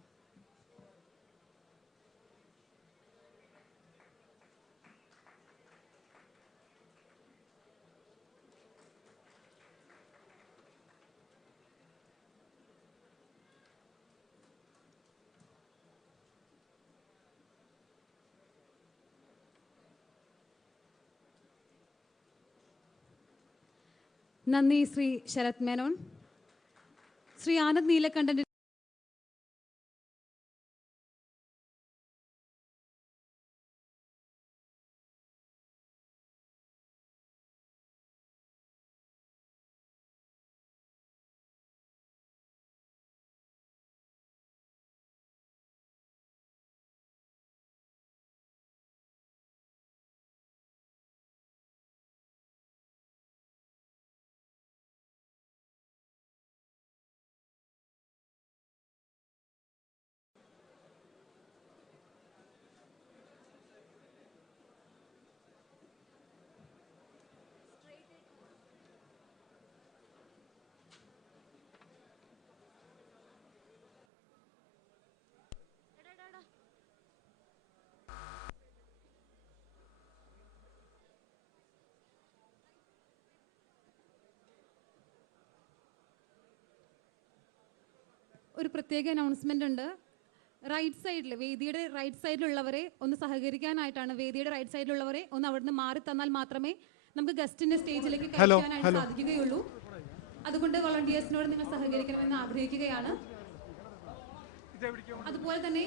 നന്ദി ശ്രീ ശരത് മേനോൻ. ശ്രീ ആനന്ദ് നീലകണ്ഠൻ ഒരു പ്രത്യേക അനൗൺസ്മെന്റ് ഉണ്ട്. റൈറ്റ് സൈഡിൽ, വേദിയുടെ റൈറ്റ് സൈഡിലുള്ളവരെ ഒന്ന് സഹകരിക്കാനായിട്ടാണ്. വേദിയുടെ റൈറ്റ് സൈഡിലുള്ളവരെ ഒന്ന് അവിടുന്ന് മാറി തന്നാൽ മാത്രമേ നമുക്ക് ഗസ്റ്റിന്റെ സ്റ്റേജിലേക്ക് കയറ്റാനായിട്ട് സാധിക്കുകയുള്ളൂ. അതുകൊണ്ട് വോളണ്ടിയേഴ്സിനോട് നിങ്ങൾ സഹകരിക്കണമെന്ന് ആഗ്രഹിക്കുകയാണ്. അതുപോലെ തന്നെ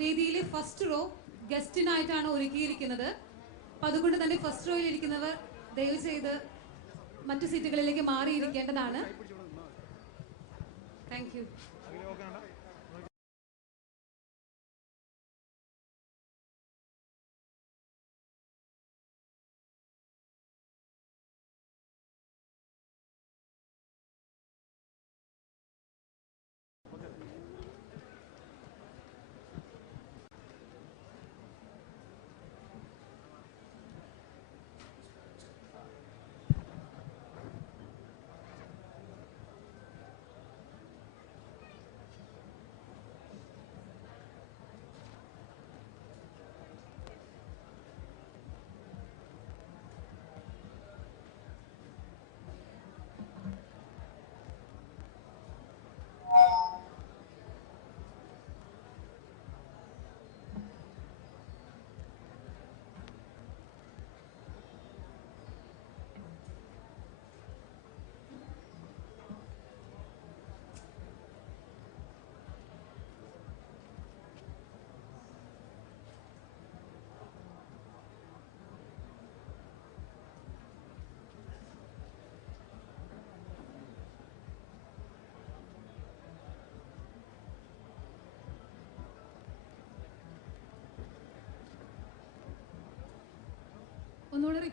വേദിയിലെ ഫസ്റ്റ് റോ ഗസ്റ്റിനായിട്ടാണ് ഒരുക്കിയിരിക്കുന്നത്. അപ്പം അതുകൊണ്ട് തന്നെ ഫസ്റ്റ് റോയിൽ ഇരിക്കുന്നവർ ദയവ് ചെയ്ത് മറ്റു സീറ്റുകളിലേക്ക് മാറിയിരിക്കേണ്ടതാണ്. Thank you.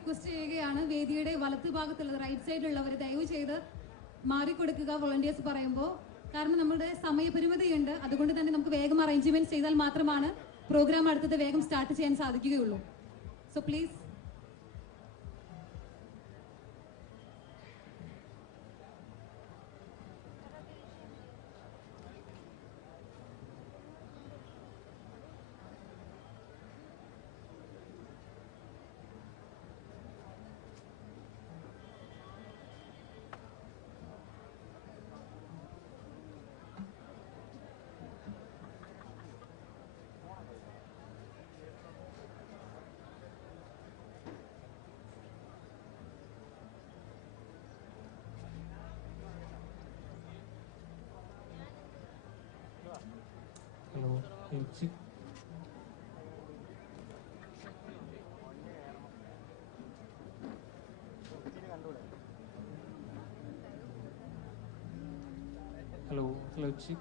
റിക്വസ്റ്റ് ചെയ്യുകയാണ്, വേദിയുടെ വലത്ത് ഭാഗത്തുള്ളത് റൈറ്റ് സൈഡിലുള്ളവർ ദയവ് ചെയ്ത് മാറിക്കൊടുക്കുക വോളണ്ടിയേഴ്സ് പറയുമ്പോൾ. കാരണം നമ്മുടെ സമയപരിമിതിയുണ്ട്, അതുകൊണ്ട് തന്നെ നമുക്ക് വേഗം അറേഞ്ച്മെന്റ് ചെയ്താൽ മാത്രമാണ് പ്രോഗ്രാം അടുത്തത് വേഗം സ്റ്റാർട്ട് ചെയ്യാൻ സാധിക്കുകയുള്ളൂ. So please. ഹലോ, എനിക്ക് ഹലോ ഹലോ ചി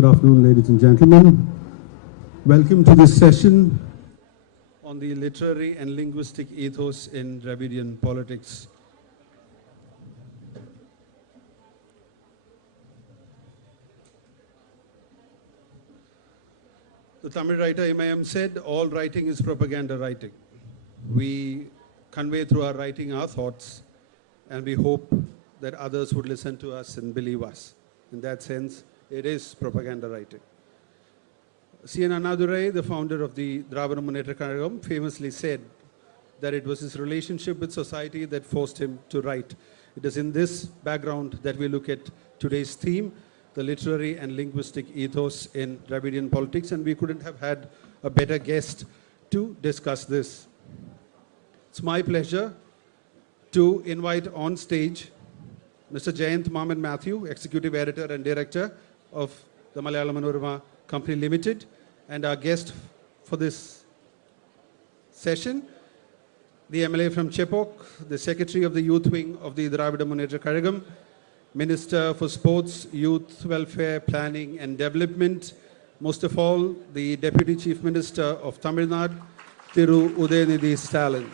Good afternoon, ladies and gentlemen. Welcome to this session on the literary and linguistic ethos in Dravidian politics. The Tamil writer M.I.M. said, all writing is propaganda writing. We convey through our writing our thoughts, and we hope that others would listen to us and believe us. In that sense, it is propaganda writing. C.N. Annadurai, the founder of the Dravida Munnetra Kazhagam, famously said that it was his relationship with society that forced him to write. It is in this background that we look at today's theme, the literary and linguistic ethos in Dravidian politics, and we couldn't have had a better guest to discuss this. It's my pleasure to invite on stage Mr. Jayant Mohammed Matthew, Executive Editor and Director of the Malayalam Manorama Company Limited, and our guest for this session, the MLA from Cheppok, the Secretary of the Youth Wing of the Dravida Munnetra Kazhagam, Minister for Sports, Youth Welfare, Planning and Development, most of all, the Deputy Chief Minister of Tamil Nadu, Thiru Udhay Stalin.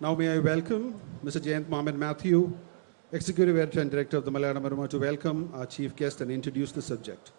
Now may I welcome Mr. Jayant Mohammed Matthew, Executive Editor and Director of the Malayalam Manorama, to welcome our chief guest and introduce the subject.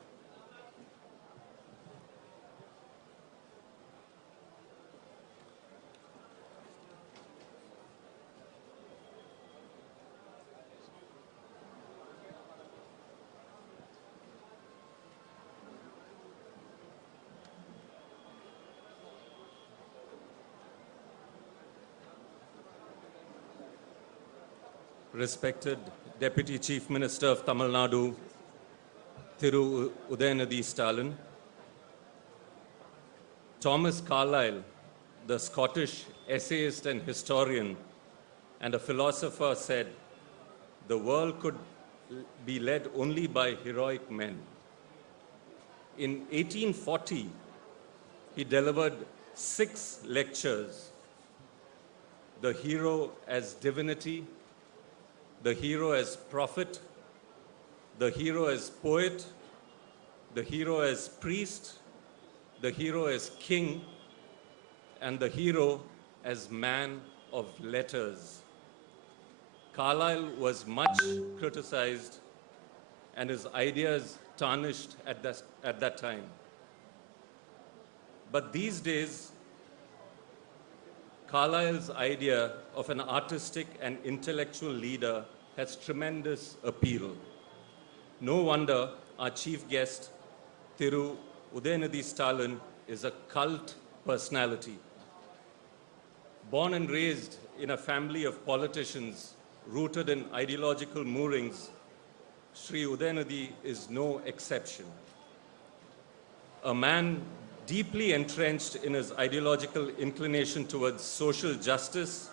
Respected Deputy Chief Minister of Tamil Nadu, Thiru Udhay Stalin, Thomas Carlyle, the Scottish essayist and historian and a philosopher, said, "The world could be led only by heroic men." In 1840, he delivered 6 lectures: the hero as divinity, the hero as prophet, the hero as poet, the hero as priest, the hero as king, and the hero as man of letters. Carlyle was much criticized and his ideas tarnished at that time. But these days, Carlyle's idea of an artistic and intellectual leader has tremendous appeal. No wonder our chief guest, Thiru Udhay Stalin, is a cult personality. Born and raised in a family of politicians rooted in ideological moorings, Sri Udhay is no exception. A man deeply entrenched in his ideological inclination towards social justice,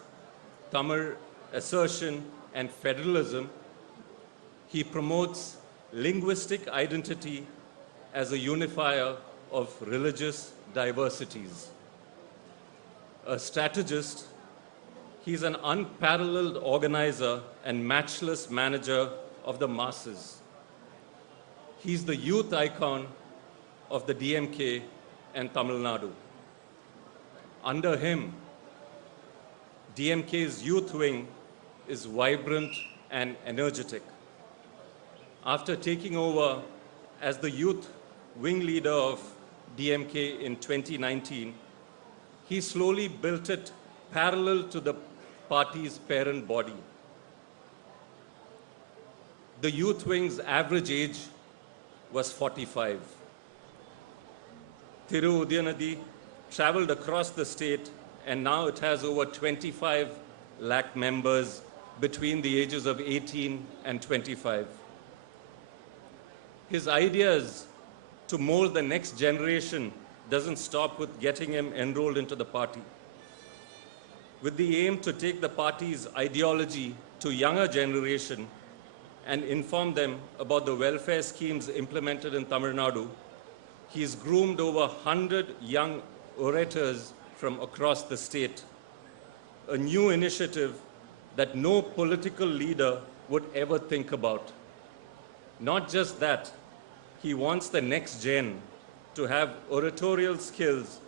Tamil assertion, and federalism, he promotes linguistic identity as a unifier of religious diversities. A strategist, he's an unparalleled organizer and matchless manager of the masses. He's the youth icon of the DMK and Tamil Nadu. Under him, DMK's youth wing is vibrant and energetic. After taking over as the youth wing leader of DMK in 2019, he slowly built it parallel to the party's parent body. The youth wing's average age was 45. Thiru Udhay traveled across the state, and now it has over 25 lakh members between the ages of 18 and 25. His ideas to mold the next generation doesn't stop with getting him enrolled into the party. With the aim to take the party's ideology to younger generation and inform them about the welfare schemes implemented in Tamil Nadu, he's groomed over 100 young orators from across the state, a new initiative that no political leader would ever think about. Not just that, he wants the next gen to have oratorial skills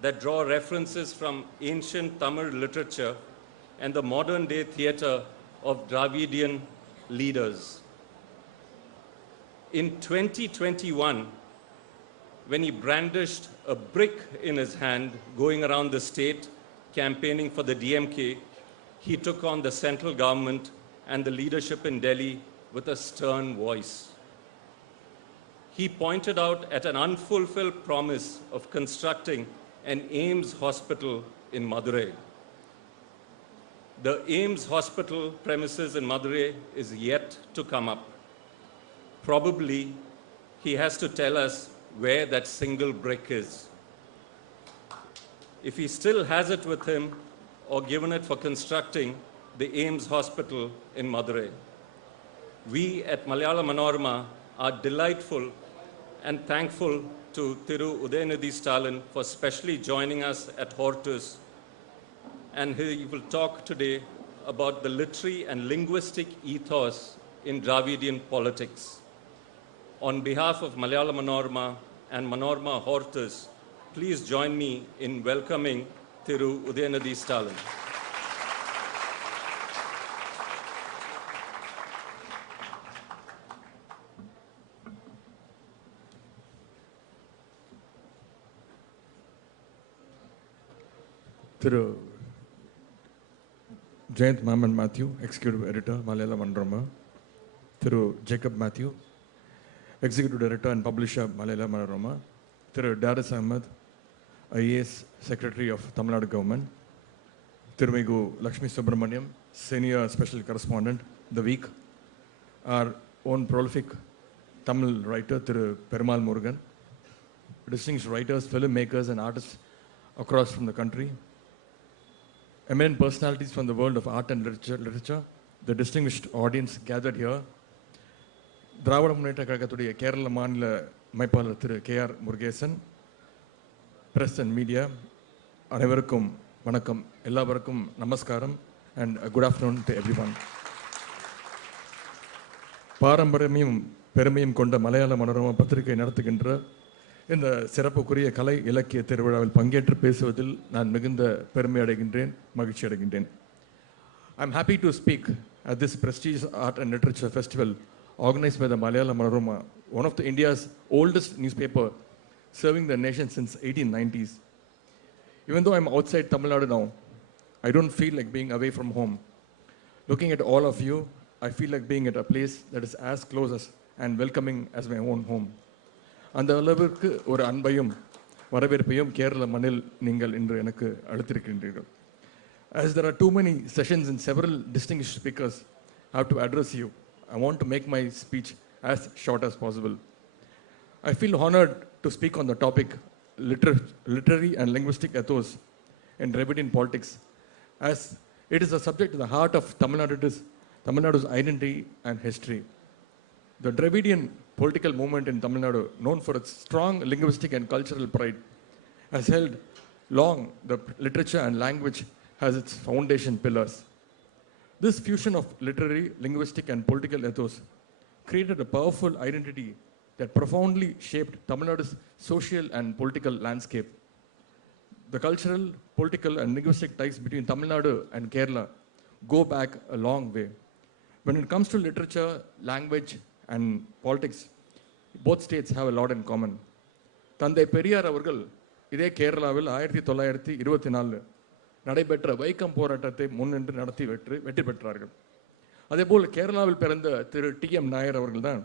that draw references from ancient Tamil literature and the modern day theatre of Dravidian leaders. In 2021, when he brandished a brick in his hand going around the state campaigning for the DMK, he took on the central government and the leadership in Delhi with a stern voice. He pointed out at an unfulfilled promise of constructing an AIMS hospital in Madurai. The AIMS hospital premises in Madurai is yet to come up. Probably he has to tell us where that single brick is. If he still has it with him or given it for constructing the AIMS hospital in Madurai. We at Malayalam Manorama are delightful and thankful to Thiru Udhay Stalin for specially joining us at Hortus. And he will talk today about the literary and linguistic ethos in Dravidian politics. On behalf of Malayalam Manorama and Manorama Hortus, please join me in welcoming Thiru Udhay Stalin. Thiru Jayant Maman Matthew, Executive Editor, Malayalam Manorama. Thiru Jacob Matthew, Executive Director and Publisher, Malayalam Manorama. Thiru Darius Ahmed, IAS Secretary of Tamil Nadu Government. Thirumigu Lakshmi Subramaniam, Senior Special Correspondent, The Week. Our own prolific Tamil writer, Thiru Perumal Murugan. Distinguished writers, filmmakers and artists across from the country. Eminent personalities from the world of art and literature, the distinguished audience gathered here. Dravida Munnetra கழகத்துடைய கேரள மாநில அமைப்பாளர் திரு K.R. Murugesan, press and media அனைவருக்கும் வணக்கம், எல்லாருக்கும் நமஸ்காரம் and good afternoon to everyone. பாரம்பரியமும் பெருமையும் கொண்ட மலையாள மனோரமா பத்திரிகை நடத்துகின்ற இந்த சிறப்புக்குரிய கலை இலக்கிய திருவிழாவில் பங்கேற்று பேசுவதில் நான் மிகுந்த பெருமை அடைகின்றேன், மகிழ்ச்சி அடைகின்றேன். I'm happy to speak at this prestigious art and literature festival organized by the Malayalam Manorama, one of India's oldest newspaper, serving the nation since 1890s. Even though I'm outside Tamil Nadu now, I don't feel like being away from home. Looking at all of you, I feel like being at a place that is as close as and welcoming as my own home. அந்த அளவிற்கு ஒரு அன்பையும் வரவேற்பையும் கேரள மண்ணில் நீங்கள் இன்று எனக்கு அளித்திருக்கின்றீர்கள். As there are too many sessions and several distinguished speakers have to address you, I want to make my speech as short as possible. I feel honored to speak on the topic literary and linguistic ethos in Dravidian politics, as it is a subject at the heart of Tamil Nadu's identity and history. The Dravidian political movement in Tamil Nadu, known for its strong linguistic and cultural pride, has held long the literature and language as its foundation pillars. This fusion of literary, linguistic and political ethos created a powerful identity that profoundly shaped Tamil Nadu's social and political landscape. The cultural, political and linguistic ties between Tamil Nadu and Kerala go back a long way. When it comes to literature, language and politics, both states have a lot in common. தந்தை பெரியார் அவர்கள் இதே கேரளாவில் 1924 நடைபெற்ற வைக்கம் போராட்டத்தை முன்னின்று நடத்தி வெற்றி பெற்றார்கள். அதேபோல் கேரளாவில் பிறந்த திரு T.M. நாயர் அவர்கள் தான்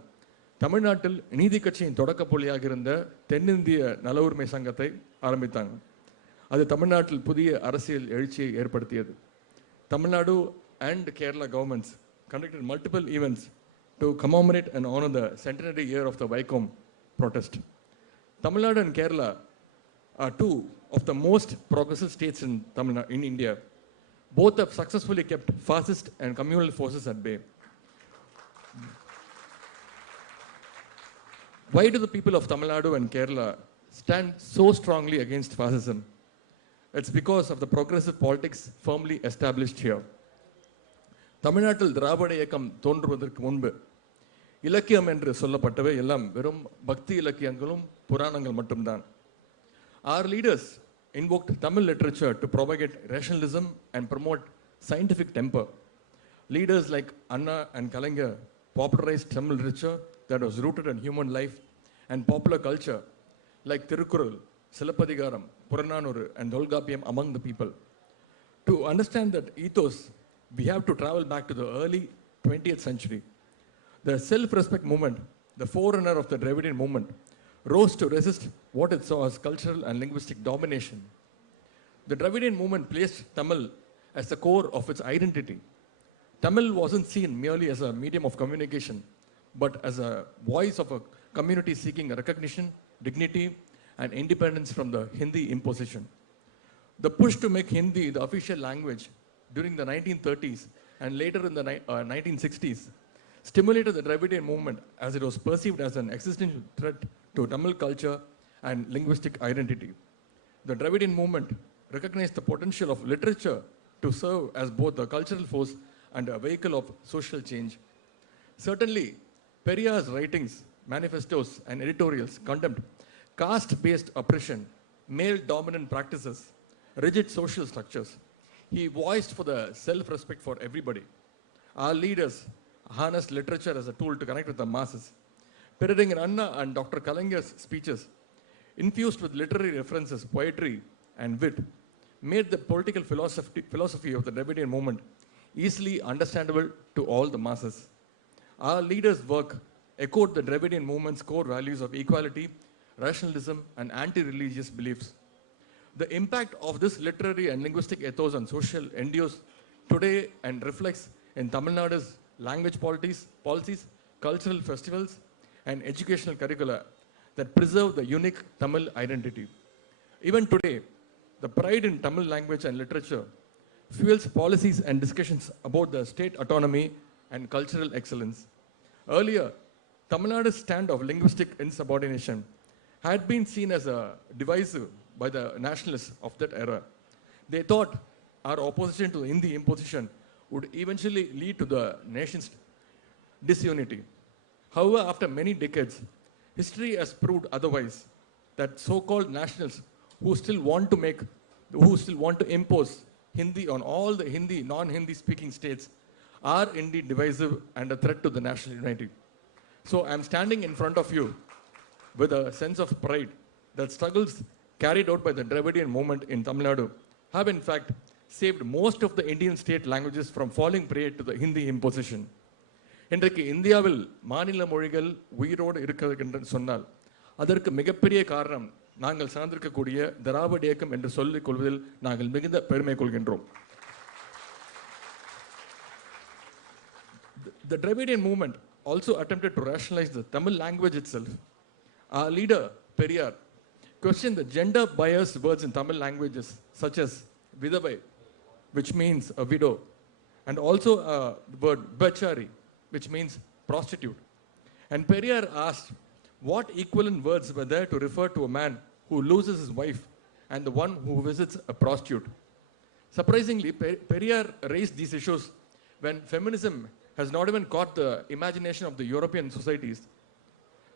தமிழ்நாட்டில் நீதி கட்சியின் தொடக்க புள்ளியாக இருந்த தென்னிந்திய நல உரிமை சங்கத்தை ஆரம்பித்தாங்க. அது தமிழ்நாட்டில் புதிய அரசியல் எழுச்சியை ஏற்படுத்தியது. Tamil Nadu and Kerala governments conducted multiple events to commemorate and honor the centenary year of the Vaikom protest. Tamil Nadu and Kerala are two of the most progressive states in India. Both have successfully kept fascist and communal forces at bay. Why do the people of Tamil Nadu and Kerala stand so strongly against fascism? It's because of the progressive politics firmly established here. தமிழ்நாட்டில் திராவிட இயக்கம் தோன்றுவதற்கு முன்பு இலக்கியம் என்று சொல்லப்பட்டவை எல்லாம் வெறும் பக்தி இலக்கியங்களும் புராணங்கள் மட்டும்தான். Our leaders invoked Tamil literature to propagate rationalism and promote scientific temper. Leaders like Anna and Kalaignar popularized Tamil literature that was rooted in human life and popular culture like Tirukkural, Silappadigaram, Purananuru and Dolgapiyam among the people. To understand that ethos, we have to travel back to the early 20th century. The self-respect movement, the forerunner of the Dravidian movement, rose to resist what it saw as cultural and linguistic domination. The Dravidian movement placed Tamil as the core of its identity. Tamil wasn't seen merely as a medium of communication, but as a voice of a community seeking recognition, dignity, and independence from the Hindi imposition. The push to make Hindi the official language during the 1930s and later in the 1960s stimulated the Dravidian movement as it was perceived as an existential threat to Tamil culture and linguistic identity. The Dravidian movement recognized the potential of literature to serve as both a cultural force and a vehicle of social change. Certainly, Periyar's writings, manifestos, and editorials condemned caste-based oppression, male-dominant practices, rigid social structures. He voiced for the self-respect for everybody. Our leaders harnessed literature as a tool to connect with the masses. Perading Anna and Dr. Kalaignar's speeches, infused with literary references, poetry, and wit, made the political philosophy of the Dravidian movement easily understandable to all the masses. Our leaders' work echoed the Dravidian movement's core values of equality, rationalism, and anti-religious beliefs. The impact of this literary and linguistic ethos on social endures today and reflects in Tamil Nadu's language policies, cultural festivals, and educational curricula that preserve the unique Tamil identity. Even today, the pride in Tamil language and literature fuels policies and discussions about the state autonomy and cultural excellence. Earlier, Tamil Nadu's stand of linguistic insubordination had been seen as a divisive by the nationalists of that era. They thought our opposition to the Hindi imposition would eventually lead to the nation's disunity. However, after many decades, history has proved otherwise, that so-called nationals who still want to impose Hindi on all the Hindi, non-Hindi speaking states are indeed divisive and a threat to the national unity. So I'm standing in front of you with a sense of pride that struggles carried out by the Dravidian movement in Tamil Nadu have in fact saved most of the Indian state languages from falling prey to the Hindi imposition. இன்றைக்கு இந்தியாவில் மாநில மொழிகள் உயிரோடு இருக்கிறது என்று சொன்னால் அதற்கு மிகப்பெரிய காரணம் நாங்கள் சார்ந்திருக்கக்கூடிய திராவிட இயக்கம் என்று சொல்லிக் கொள்வதில் நாங்கள் மிகுந்த பெருமை கொள்கின்றோம். The Dravidian movement also attempted to rationalize the Tamil language itself. Our leader, Periyar, questioned the gender-biased words in Tamil languages such as vidavai, which means a widow, and also the word bachari, which means prostitute. And Periyar asked what equivalent words were there to refer to a man who loses his wife and the one who visits a prostitute. Surprisingly, Periyar raised these issues when feminism has not even caught the imagination of the European societies.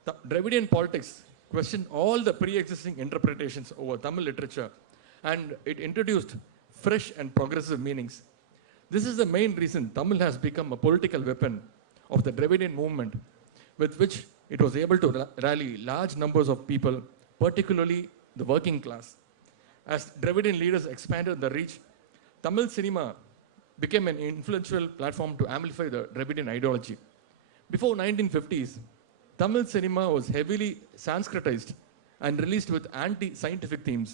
The Dravidian politics questioned all the pre-existing interpretations over Tamil literature, and it introduced fresh and progressive meanings. This is the main reason Tamil has become a political weapon of the Dravidian movement, with which it was able to rally large numbers of people, particularly the working class. As Dravidian leaders expanded the reach, Tamil cinema became an influential platform to amplify the Dravidian ideology. Before 1950s, Tamil cinema was heavily Sanskritized and released with anti-scientific themes.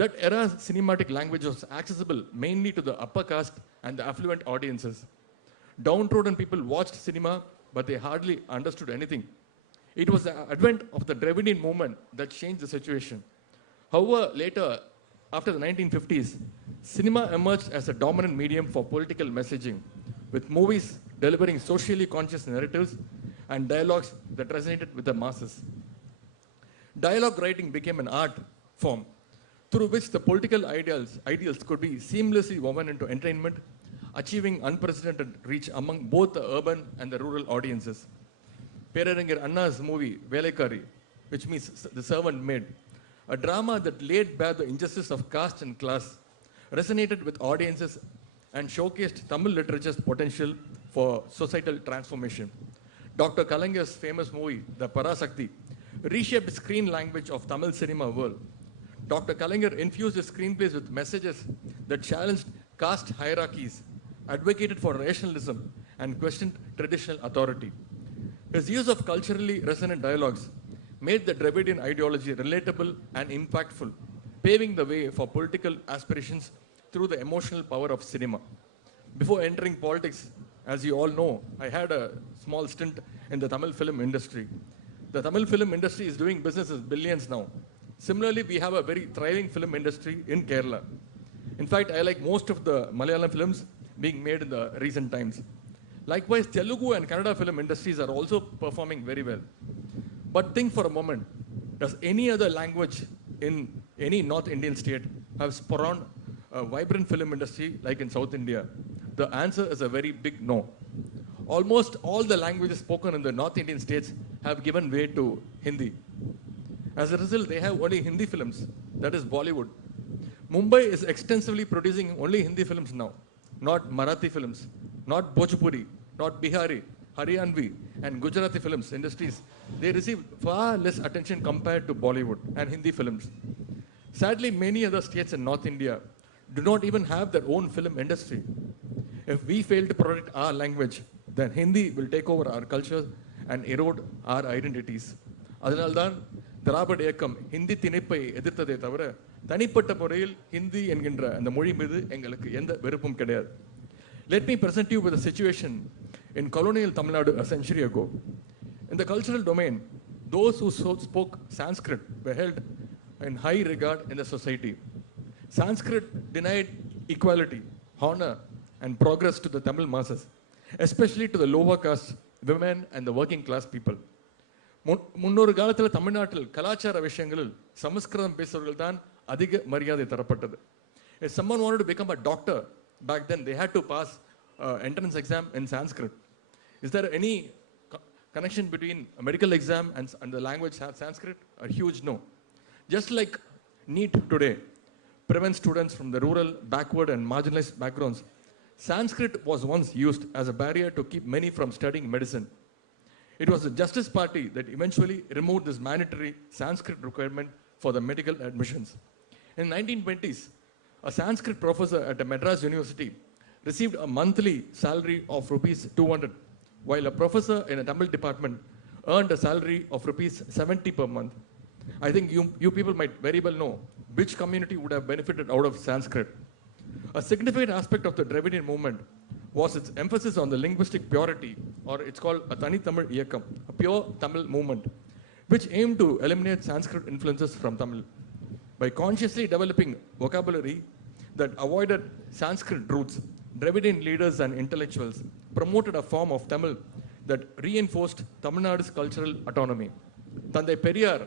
That era's cinematic language was accessible mainly to the upper caste and the affluent audiences. Downtrodden people watched cinema, but they hardly understood anything. It was the advent of the Dravidian movement that changed the situation. However, later, after the 1950s, cinema emerged as a dominant medium for political messaging, with movies delivering socially conscious narratives and dialogues that resonated with the masses. Dialogue writing became an art form through which the political ideals could be seamlessly woven into entertainment, achieving unprecedented reach among both the urban and the rural audiences. Peraringer Anna's movie, Velaikari, which means the servant maid, a drama that laid bare the injustice of caste and class, resonated with audiences and showcased Tamil literature's potential for societal transformation. Dr. Kalangar's famous movie, The Parasakti, reshaped the screen language of Tamil cinema world. Dr. Kalangar infused his screenplays with messages that challenged caste hierarchies, advocated for rationalism, and questioned traditional authority. His use of culturally resonant dialogues made the Dravidian ideology relatable and impactful, paving the way for political aspirations through the emotional power of cinema. Before entering politics, as you all know, I had a small stint in the Tamil film industry. The Tamil film industry is doing business as billions now. Similarly, we have a very thriving film industry in Kerala. In fact, I like most of the Malayalam films being made in the recent times. Likewise, Telugu and Kannada film industries are also performing very well. But think for a moment, does any other language in any North Indian state have spawned a vibrant film industry like in South India? The answer is a very big no. Almost all the languages spoken in the North Indian states have given way to Hindi. As a result, they have only Hindi films, that is Bollywood. Mumbai is extensively producing only Hindi films now, not Marathi films, not Bhojpuri, not Bihari, Haryanvi, and Gujarati films industries. They receive far less attention compared to Bollywood and Hindi films. Sadly, many other states in North India do not even have their own film industry. If we fail to protect our language, then Hindi will take over our culture and erode our identities. அதனால்தான் திராவிட இயக்கம் ஹிந்தி திணிப்பை எதிர்த்ததே தவிர தனிப்பட்ட முறையில் ஹிந்தி என்கின்ற அந்த மொழி மீது எங்களுக்கு எந்த வெறுப்பும் கிடையாது. Let me present you with a situation in colonial Tamil Nadu a century ago. In the cultural domain, those who spoke Sanskrit were held in high regard in the society. Sanskrit denied equality, honor, and progress to the Tamil masses, especially to the lower caste, women, and the working class people. முன்னொரு காலத்தில் தமிழ்நாட்டில் கலாச்சார விஷயங்களில் சமஸ்கிருதம் பேசுபவர்கள் தான் அதிக மரியாதை தரப்பட்டது. If someone wanted to become a doctor back then, they had to pass entrance exam in Sanskrit. Is there any connection between a medical exam and the language Sanskrit? A huge no. Just like NEET today prevents students from the rural, backward, and marginalized backgrounds, Sanskrit was once used as a barrier to keep many from studying medicine. It was the Justice Party that eventually removed this mandatory Sanskrit requirement for the medical admissions. In the 1920s, a Sanskrit professor at a Madras University received a monthly salary of rupees 200, while a professor in a Tamil department earned a salary of rupees 70 per month. I think you people might very well know which community would have benefited out of Sanskrit. A significant aspect of the Dravidian movement was its emphasis on the linguistic purity, or it's called a Tani Tamil Iyakam, a pure Tamil movement, which aimed to eliminate Sanskrit influences from Tamil. By consciously developing vocabulary that avoided Sanskrit roots, Dravidian leaders and intellectuals promoted a form of Tamil that reinforced Tamil Nadu's cultural autonomy. Thandai Periyar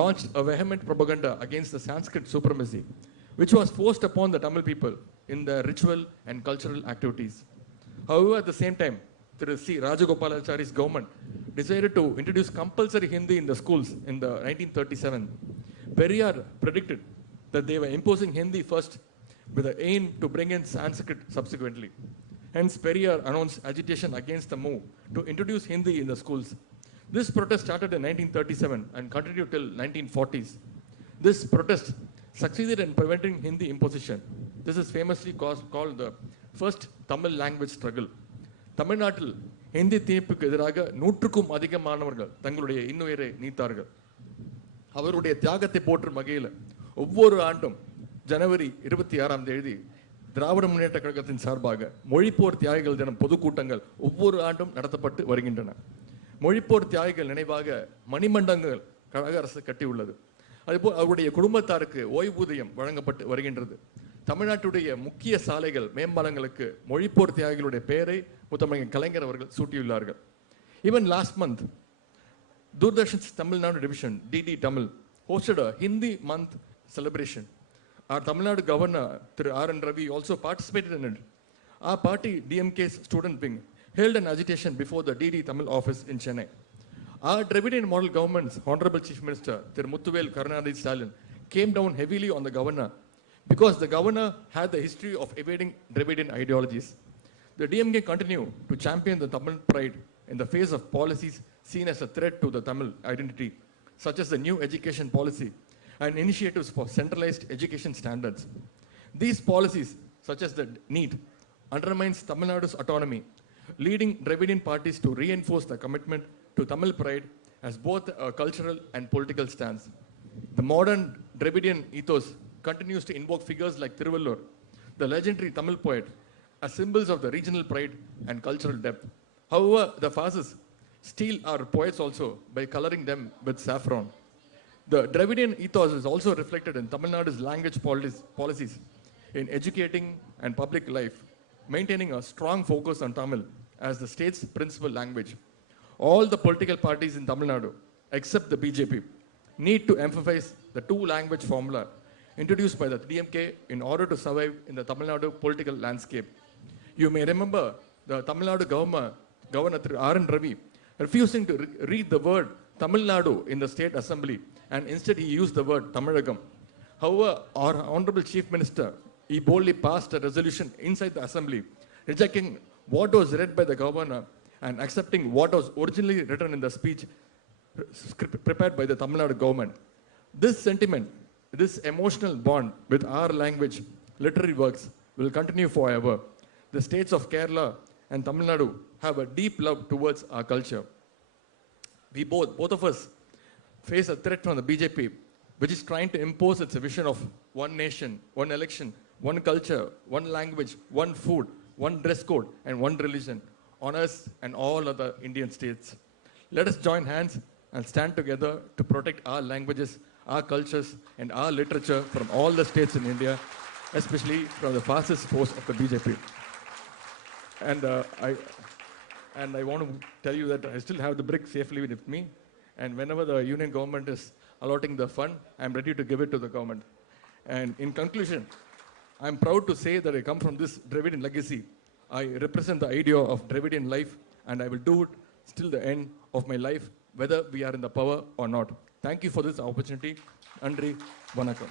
launched a vehement propaganda against the Sanskrit supremacy, which was forced upon the Tamil people in their ritual and cultural activities. However, at the same time, Thiru C. Rajagopalachari's government decided to introduce compulsory Hindi in the schools in the 1937. Periyar predicted that they were imposing Hindi first with the aim to bring in Sanskrit subsequently. Hence, Periyar announced agitation against the move to introduce Hindi in the schools. This protest started in 1937 and continued till 1940s. This protest succeeded in preventing Hindi imposition. This is famously called the first Tamil language struggle. தமிழ்நாட்டில் ஹிந்தி திணிப்புக்கு எதிராக 100க்கும் அதிகமானவர்கள் தங்களுடைய இன்னுயிரை நீத்தார்கள். அவருடைய தியாகத்தை போற்றும் வகையில் ஒவ்வொரு ஆண்டும் ஜனவரி 26ஆம் தேதி திராவிட முன்னேற்ற கழகத்தின் சார்பாக மொழிப்போர் தியாகிகள் தினம் பொதுக்கூட்டங்கள் ஒவ்வொரு ஆண்டும் நடத்தப்பட்டு வருகின்றன. மொழிப்போர் தியாகிகள் நினைவாக மணிமண்டங்கள் கழக அரசு கட்டியுள்ளது. அதுபோல் அவருடைய குடும்பத்தாருக்கு ஓய்வூதியம் வழங்கப்பட்டு வருகின்றது. தமிழ்நாட்டுடைய முக்கிய சாலைகள் மேம்பாலங்களுக்கு மொழிப்போர் தியாகிகளுடைய பெயரை முத்தமிழர் கலைஞர் அவர்கள் சூட்டியுள்ளார்கள். Even last month, Doordarshan's Tamil Nadu division, DD Tamil, hosted a Hindi month celebration. Our Tamil Nadu governor, Thiru R. N. Ravi, also participated in it. Our party, DMK's student wing, held an agitation before the DD Tamil office in Chennai. Our Dravidian model government's Honorable Chief Minister, Thiru Muthuvel Karunanidhi Stalin, came down heavily on the governor because the governor had the history of evading Dravidian ideologies. The DMK continued to champion the Tamil pride in the face of policies seen as a threat to the Tamil identity, such as the new education policy and initiatives for centralized education standards. These policies, such as the NEET, undermines Tamil Nadu's autonomy, leading Dravidian parties to reinforce the commitment to Tamil pride as both a cultural and political stance. The modern Dravidian ethos continues to invoke figures like Thiruvallur, the legendary Tamil poet, as symbols of the regional pride and cultural depth. However, the fascists steal our poets also by coloring them with saffron. The Dravidian ethos is also reflected in Tamil Nadu's language policies in educating and public life, maintaining a strong focus on Tamil as the state's principal language. All the political parties in Tamil Nadu, except the BJP, need to emphasize the two-language formula introduced by the DMK in order to survive in the Tamil Nadu political landscape. You may remember the Tamil Nadu Governor R. N. Ravi refusing to read the word Tamil Nadu in the state assembly, and instead he used the word Tamilagam. However, our Honorable Chief Minister, he boldly passed a resolution inside the assembly, rejecting what was read by the governor and accepting what was originally written in the speech prepared by the Tamil Nadu government. This sentiment, this emotional bond with our language, literary works, will continue forever. The states of Kerala and Tamil Nadu have a deep love towards our culture. We both of us face a threat from the BJP, which is trying to impose its vision of one nation, one election, one culture, one language, one food, one dress code, and one religion on us and all other Indian states. Let us join hands and stand together to protect our languages, our cultures, and our literature from all the states in India, especially from the fascist force of the BJP. And I want to tell you that I still have the brick safely with me. And whenever the union government is allotting the fund, I'm ready to give it to the government. And in conclusion, I'm proud to say that I come from this Dravidian legacy. I represent the idea of Dravidian life, and I will do it till the end of my life, whether we are in the power or not. Thank you for this opportunity. Andri, Vanakkam.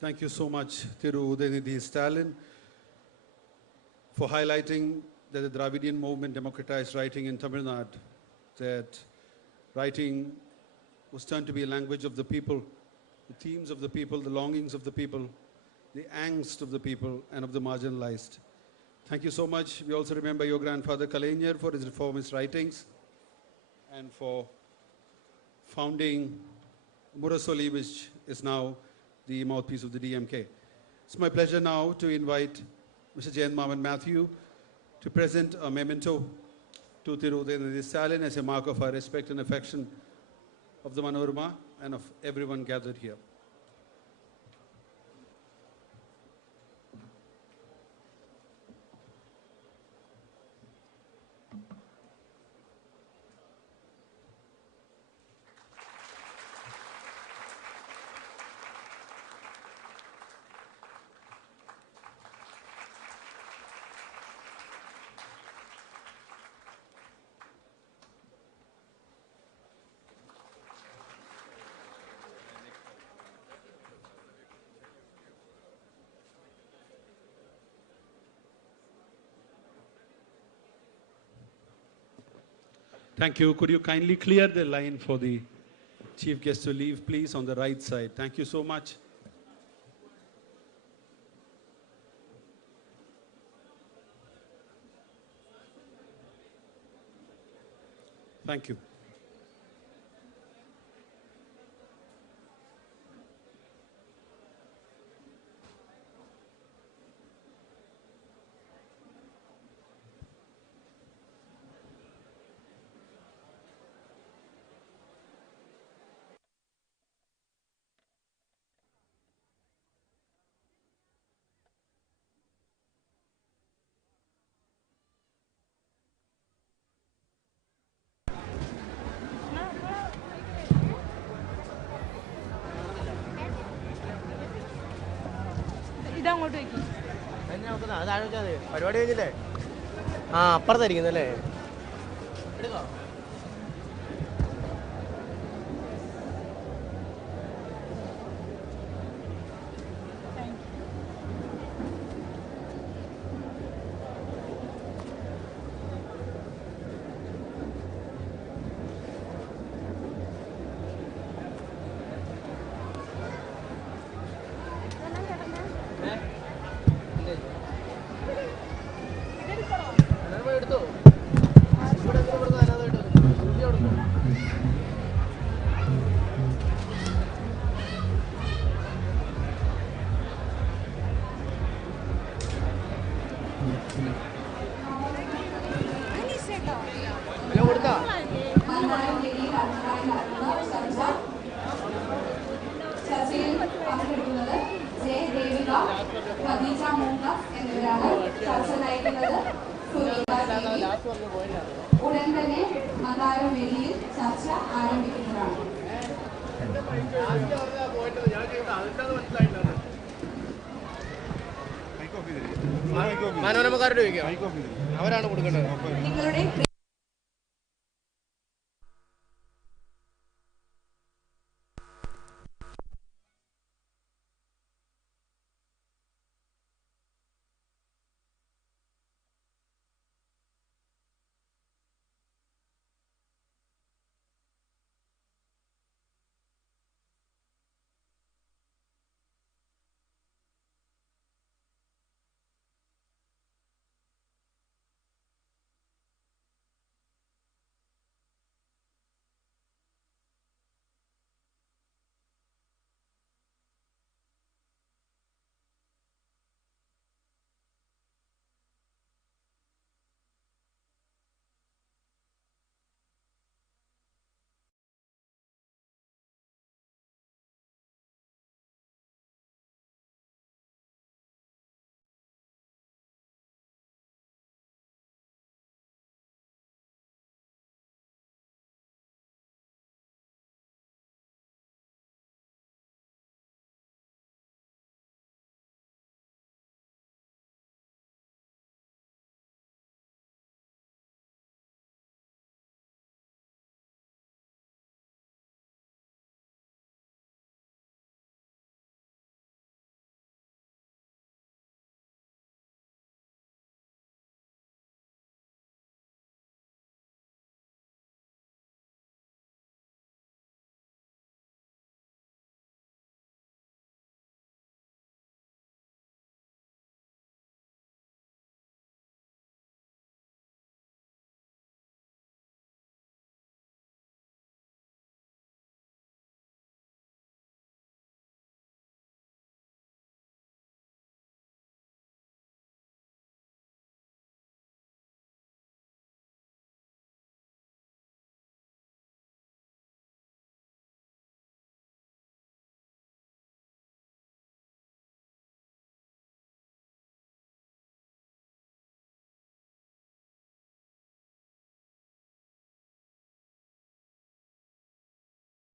Thank you so much, Thiru Udaynidhi Stalin, for highlighting that the Dravidian movement democratized writing in Tamil Nadu, that writing was turned to be a language of the people, the themes of the people, the longings of the people, the angst of the people and of the marginalized. Thank you so much. We also remember your grandfather Kalaignar for his reformist writings and for founding Murasoli, which is now the mouthpiece of the DMK. It's my pleasure now to invite Mr. Jayant Maman Matthew to present a memento to Thiru Udaynidhi Stalin as a mark of our respect and affection of the Manorama and of everyone gathered here. Thank you. Could you kindly clear the line for the chief guest to leave, please, on the right side? Thank you so much. Thank you. അങ്ങോട്ട് വയ്ക്കും. അത് ആലോചിച്ചാൽ മതി. പരിപാടി കഴിഞ്ഞില്ലേ? ആ അപ്പുറത്തായിരിക്കുന്നല്ലേ? എടുക്കോ? എടുത്തോ. ഇവിടെ കൊടുത്താ ചർച്ചയിൽ പങ്കെടുക്കുന്നത് ജെ ദേവിക, ഖദീജ മൂക്കസ് എന്നിവരാണ്. ചർച്ച നയിക്കുന്നത് ഉടൻ തന്നെ മന്ദാരവേദിയിൽ ചർച്ച ആരംഭിക്കുന്നതാണ്. മനോരമക്കാരോട് ചോദിക്കാം, അവരാണ് കൊടുക്കേണ്ടത്. നിങ്ങളുടെ